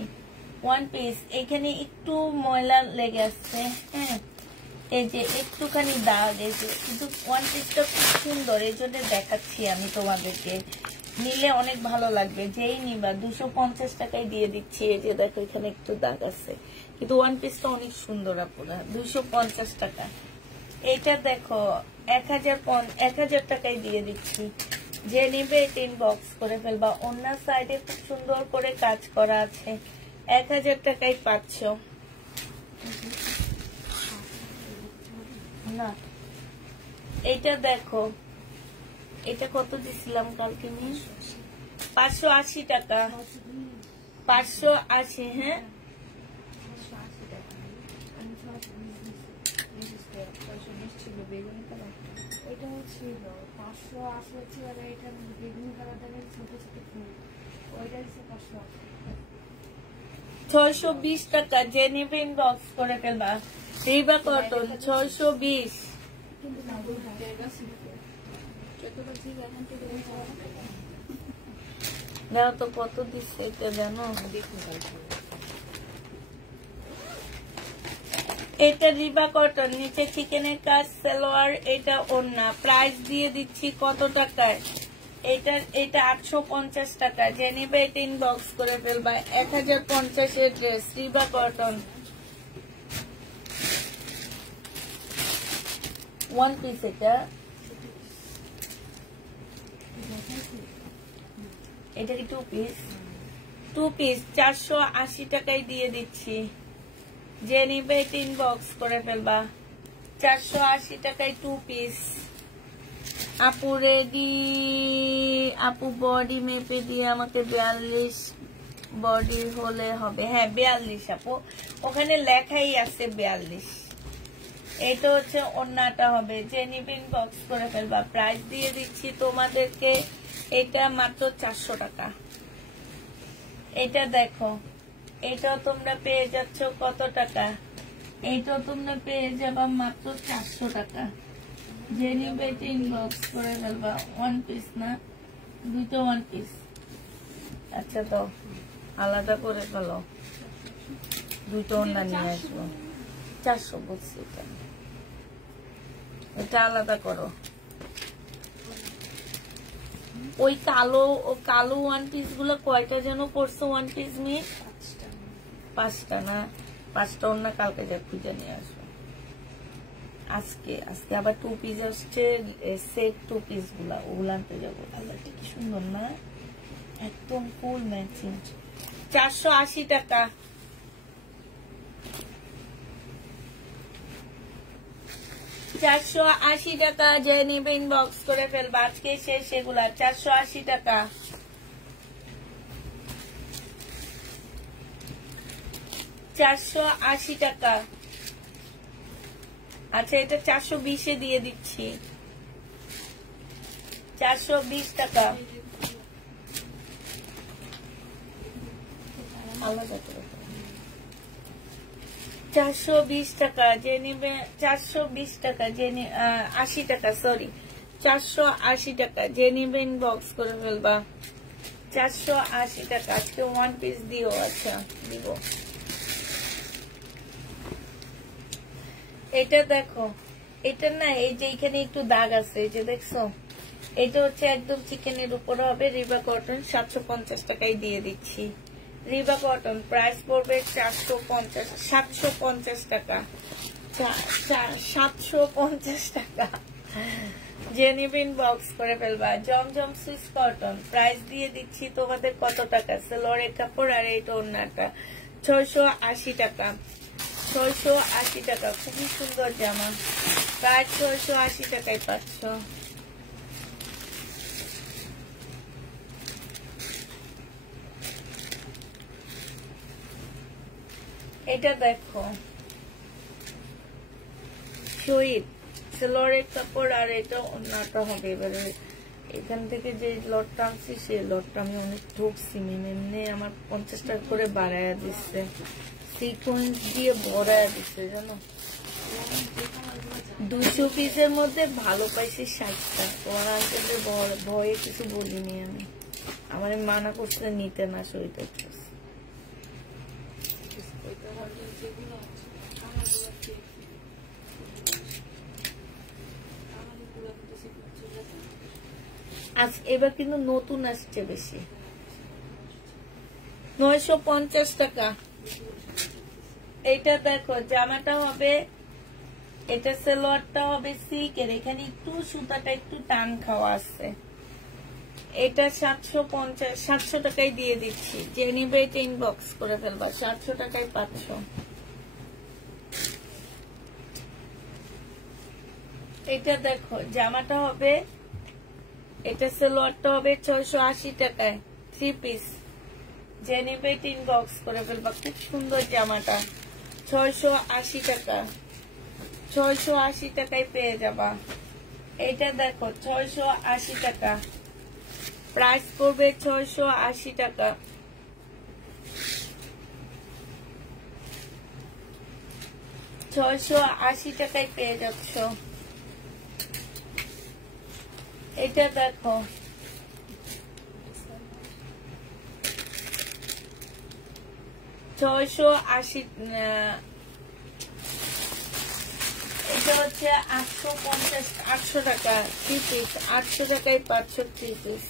ওয়ান পিস এখানে একটু ময়লা লেগে আসছে। হ্যাঁ এই যে একটুখানি দাগ। এই যে কিন্তু ওয়ান পিসটা খুব সুন্দর, এই জন্য দেখাচ্ছি আমি তোমাদেরকে। নিলে অনেক ভালো লাগবে। যেই নিবা 250 টাকায় দিয়ে দিচ্ছি। এই যে দেখো এখানে একটু দাগ আছে, কিন্তু ওয়ান পিসটা অনেক সুন্দর আপুরা। 250 টাকা। এটা দেখো 1000 টাকায় দিয়ে দিচ্ছি। যে নিবে ইনবক্স করে ফেলবা। অন্য সাইডে খুব সুন্দর করে কাজ করা আছে। 1000 টাকায় পাচ্ছ। না এটা দেখো এটা কত দিছিলাম কালকে নিয়ে। 580 টাকা। 580। হ্যাঁ এটা ছিল 580 ছিল। এটা বেগুনি কালারের ছোট ছোট ফুল। ওইটা হচ্ছে 620 টাকা। যে নেবে ইনবক্স করে ফেলবা। রিবা কটন 620। দেখো তো কত দিচ্ছে এটা জানো। এটা রিবা কটন, নিচে চিকেনের কাজ, সালোয়ার। এটা ওড়না। প্রাইস দিয়ে দিচ্ছি কত টাকায়। এটা 850 টাকা। যে নিবে এটা ইনবক্স করে ফেলবা। 1050 এর ড্রেস রিবা কটন। One piece. এটা কি টু পিস? টু পিস 480 টাকায় দিয়ে দিচ্ছি। যে নিবে এটা ইনবক্স করে ফেলবা। 480 টাকায় টু পিস। আপু রেডি। আপু বডি মেপে দিয়ে আমাকে 42 বডি হলে হবে। হ্যাঁ 42 আপু, ওখানে লেখাই আছে 42। এটা হচ্ছে ওড়নাটা হবে, যে নিবে ইনবক্স করে ফেলবা। প্রাইস দিয়ে দিচ্ছি তোমাদেরকে এটা মাত্র 400 টাকা। এটা দেখো, এটাও তোমরা পেয়ে যাচ্ছ কত টাকা? এইটাও তোমরা পেয়ে যাবা মাত্র 400 টাকা। যে নিবে ইনবক্স করে ফেলবা। ওয়ান পিস না, দুটো ওয়ান পিস। আচ্ছা তো আলাদা করে ফেলো, দুটো ওড়না নিয়ে আসবো। 400 বলছি, এটা আলাদা করো। ওই কালো ওয়ান পিস গুলো কয়টা যেন পড়ছো? ওয়ান পিস মি 5টা না, 5টা ওড়না কালকে যা খুঁজে নিয়ে আসবো। আজকে আবার 2 পিস আসছে, সেট 2 পিস গুলা, ওগুলা আনতে যাবো। কালারটা কি সুন্দর না, একদম ফুল ম্যাচিং। 480 টাকা। 480 টাকা। যে নিবে ইনবক্স করে ফেলবা, আজকে শেষ এগুলা। 480 টাকা। 480 টাকা। আচ্ছা, এটা 420-এ দিয়ে দিচ্ছি। 420 টাকা। আলাদা করে 420 টাকা। যে নিবে 420 টাকা, যে 80 টাকা, সরি 480 টাকা। যে নিবে ইনবক্স করে ফেলবা। 480 টাকা। আজকে ওয়ান পিস দিও। আচ্ছা দিব। এটা দেখো, এটা না, এই যে এখানে একটু দাগ আছে, এই যে দেখছো, এটা হচ্ছে একদম চিকেনের উপর হবে। রিবা কটন 750 টাকায় দিয়ে দিচ্ছি। রিবা কটন প্রাইস পড়বে 750 টাকা। 750 টাকা। যে নিবে ইনবক্স করে ফেলবা। জমজম সুইস কটন প্রাইস দিয়ে দিচ্ছি তোমাদের কত টাকা? সেলোয়ারের কাপড় আর এইটা ওড়নাটা 680 টাকা। 680 টাকা। খুবই সুন্দর জামা, প্রায় 680 টাকায় পাচ্ছ। এটা দেখো, শহীদ সেলোয়ারের কাপড় আর এটা ওড়নাটা হবে। এবারে এখান থেকে যে লটটা আনছি, সেই লটটা আমি অনেক ঠকছি। এমনি আমার 50 টাকা করে বাড়াইয়া দিচ্ছে, সিকোয়েন্স দিয়ে ভরাইয়া দিচ্ছে জানো। 200 পিসের মধ্যে ভালো পাইছি 60টা। তোমার আঙ্কেলের ভয়ে কিছু বলিনি আমি, আমার মানা করছে নিতে না। শহীদ আজ এবার কিন্তু নতুন আসছে বেশি। 950 টাকা। এটা দেখো, জামাটা হবে, এটা সালোয়ারটা হবে সিল্কের, এখানে একটু সুতাটা একটু টান খাওয়া আছে। এটা 700 টাকায় দিয়ে দিচ্ছি। যে নিবে এটা ইনবক্স করে ফেলবা। 700 টাকায় পাচ্ছ। এটা দেখো, জামাটা হবে, এটা সালোয়ারটা হবে 680 টাকায়, 3 পিস। যে নিবে এটা ইনবক্স করে ফেলবা। খুব সুন্দর জামাটা, 680 টাকা। 680 টাকায় পেয়ে যাবা। এটা দেখো 680 টাকা, প্রাইস করবে 680 টাকা। 680 টাকায় পেয়ে যাচ্ছ। এটা দেখো, এটা হচ্ছে 800 টাকা 3 পিস। 800 টাকায় পাচ্ছ 3 পিস।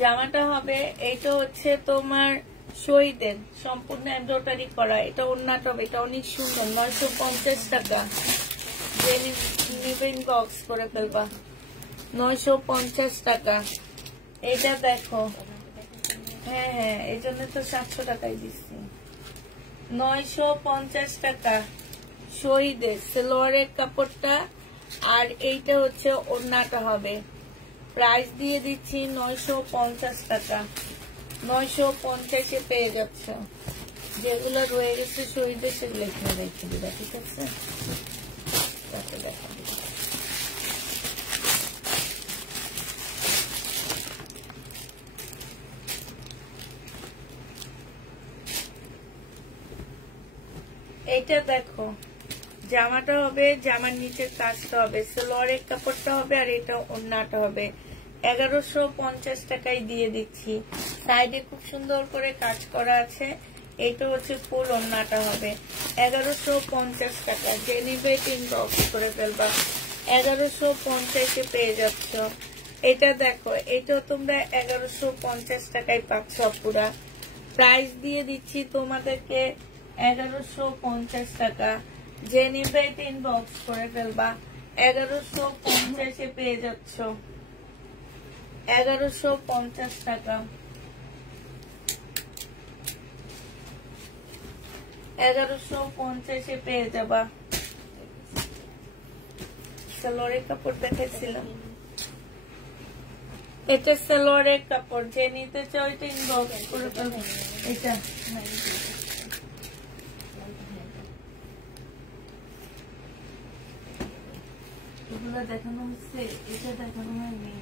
জামাটা হবে, এইটা হচ্ছে তোমার শহীদের সম্পূর্ণ এমব্রয়ডারি করা। এটা ওড়নাটা হবে, এটা অনেক সুন্দর। 950 টাকা। যে নিবে ইনবক্স করে ফেলবা। 950 টাকা। এটা দেখো, হ্যাঁ হ্যাঁ, এই জন্য তো 700 টাকায় দিচ্ছি। 950 টাকা। শহীদের সালোয়ারের কাপড়টা আর এইটা হচ্ছে ওড়নাটা হবে। প্রাইস দিয়ে দিচ্ছি 950 টাকা। 950-এ পেয়ে যাচ্ছ। যেগুলো রয়ে গেছে শহীদের সেগুলো এখানে রেখে দিবা, ঠিক আছে? দেখো এইটা দেখো, জামাটা হবে, জামার নিচের কাজটা হবে, সালোয়ারের কাপড়টা হবে, আর এটা ওড়নাটা হবে। 1150 টাকায় দিয়ে দিচ্ছি। সাইডে খুব সুন্দর করে কাজ করা আছে। এইটা হচ্ছে ফুল ওড়নাটা হবে। 1150 টাকা। যে নিবে ইনবক্স করে ফেলবা। 1150-এ পেয়ে যাচ্ছ। এটা দেখো, এটা তোমরা 1150 টাকায় পাচ্ছ পুরা। প্রাইস দিয়ে দিচ্ছি তোমাদেরকে 1150 টাকা। যে নিবে ইনবক্স করে ফেলবা। 1150-এ পেয়ে যাচ্ছ। 1150 টাকা। 1150-এ পেয়ে যাবা। সালোয়ারের কাপড় দেখেছিলাম, এটা সালোয়ারের কাপড়। যে নিতে চাও এটা ইনবক্স করে ফেলবো। এটা এগুলো দেখানো হচ্ছে, এটা দেখানো হয়নি।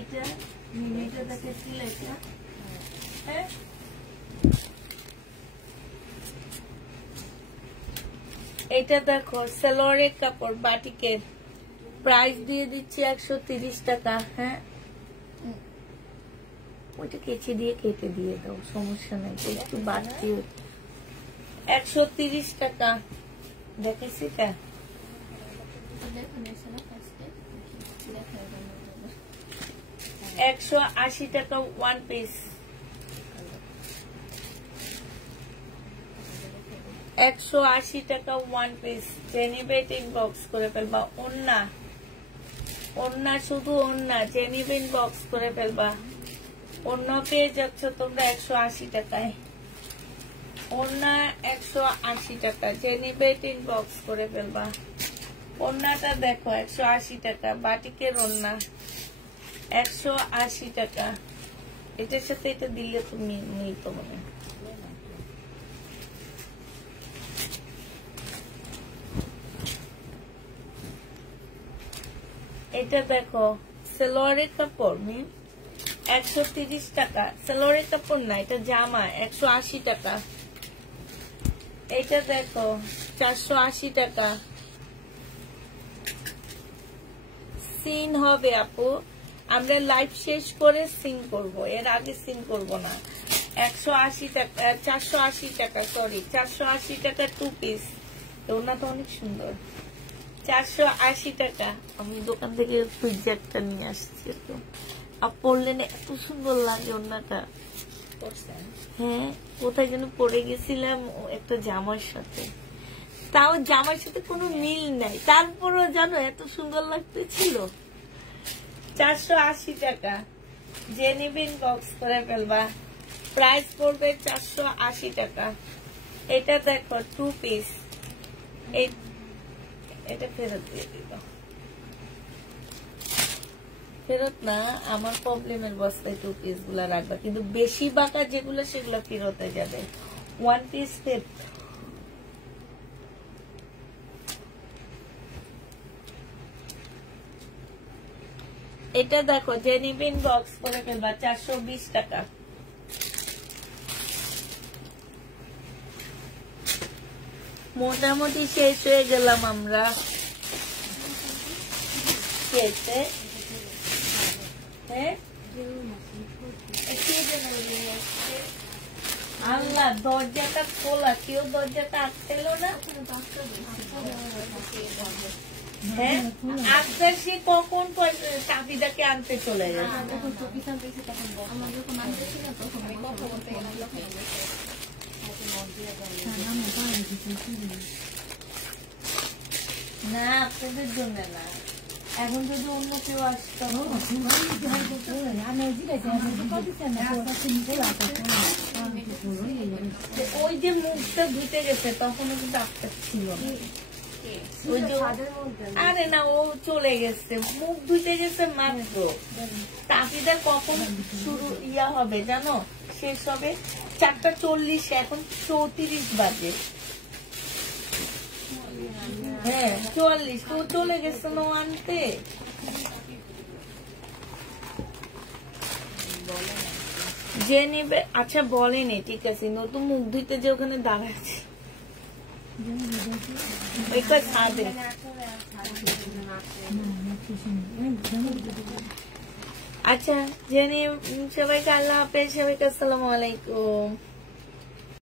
এটা মিনিটা দেখেছিল, এটা হ্যাঁ। এটা দেখো, সালোয়ারের কাপড়, বাটিকের। প্রাইস দিয়ে দিচ্ছি 130 টাকা। হ্যাঁ, ওইটা কেচে দিয়ে কেটে দিয়ে দাও, সমস্যা নাই, একটু বাড়তি। 130 টাকা। দেখেছি তা 180 টাকা ওয়ান পিস। 180 টাকা ওয়ান পিস। যে নিবে ইনবক্স করে ফেলবা। ওন্না শুধু ওন্না, যে নিবে ইনবক্স করে ফেলবা। ওন্না পেয়ে যাচ্ছ তোমরা 180 টাকায়। ওন্না 180 টাকা। যে নিবে ইনবক্স করে ফেলবা। ওন্নাটা দেখো 180 টাকা। বাটিকের ওন্না 180 টাকা। এটার সাথে এটা দিলে তুমি মিলতো মনে। এটা দেখো, সালোয়ারের কাপড় 130 টাকা। সালোয়ারের কাপড় না, এটা জামা 180 টাকা। এটা দেখো 480 টাকা। সিন হবে আপু, আমরা লাইভ শেষ করে সিন করব, এর আগে সিন করব না। 180 টাকা, 480 টাকা, সরি 480 টাকা টু পিস। ওনাটা অনেক সুন্দর। 480 টাকা। আমি দোকান থেকে একটা নিয়ে আসছি, আর পরলেন এত সুন্দর লাগে ওনাটা। হ্যাঁ, কোথায় যেন পরে গেছিলাম একটা জামার সাথে, তাও জামার সাথে কোনো মিল নাই, তারপরও জানো এত সুন্দর লাগতেছিল। 480 টাকা। যে নিবেন বক্স করে ফেলবা। প্রাইস পড়বে 480 টাকা। এটা দেখো টু পিস। এটা ফেরত দিয়ে দিল। ফেরত না, আমার প্রবলেমের বস্তায় টু পিস গুলা রাখবা, কিন্তু বেশি বাঁকা যেগুলো সেগুলো ফেরতে যাবে। One piece set. এটা দেখো, যে নিবেন বক্স করে ফেলবা। 420 টাকা। মোটামুটি শেষ হয়ে গেলাম আমরা। আল্লাহ, দরজাটা খোলা, কেউ দরজাটা আটকেল না। হ্যাঁ, আজকাল সে কখন চাবিটাকে আনতে চলে যায়। না, আপনাদের জন্য না, এখন যদি অন্য কেউ আসতো। ওই যে মুখটা ধুতে গেছে তখনও কিন্তু আপনার ছিল না। ওই যে ছাদের মধ্যে আরে না, ও চলে গেছে, মুখ ধুইতে গেছে মাত্র। তাঁতিদের কখন শুরু হবে জানো, শেষ হবে 4:40, এখন 34 বাজে। হ্যাঁ 44, তো চলে গেছে নো আনতে। যে নিবে, আচ্ছা বলেনি, ঠিক আছে। নতুন মুখ ধুইতে যে ওখানে দাঁড়াচ্ছে ওইটা ছাদে। আচ্ছা জেনে সবাইকে আল্লাহ হাফেজ, সবাইকে আসসালামু আলাইকুম।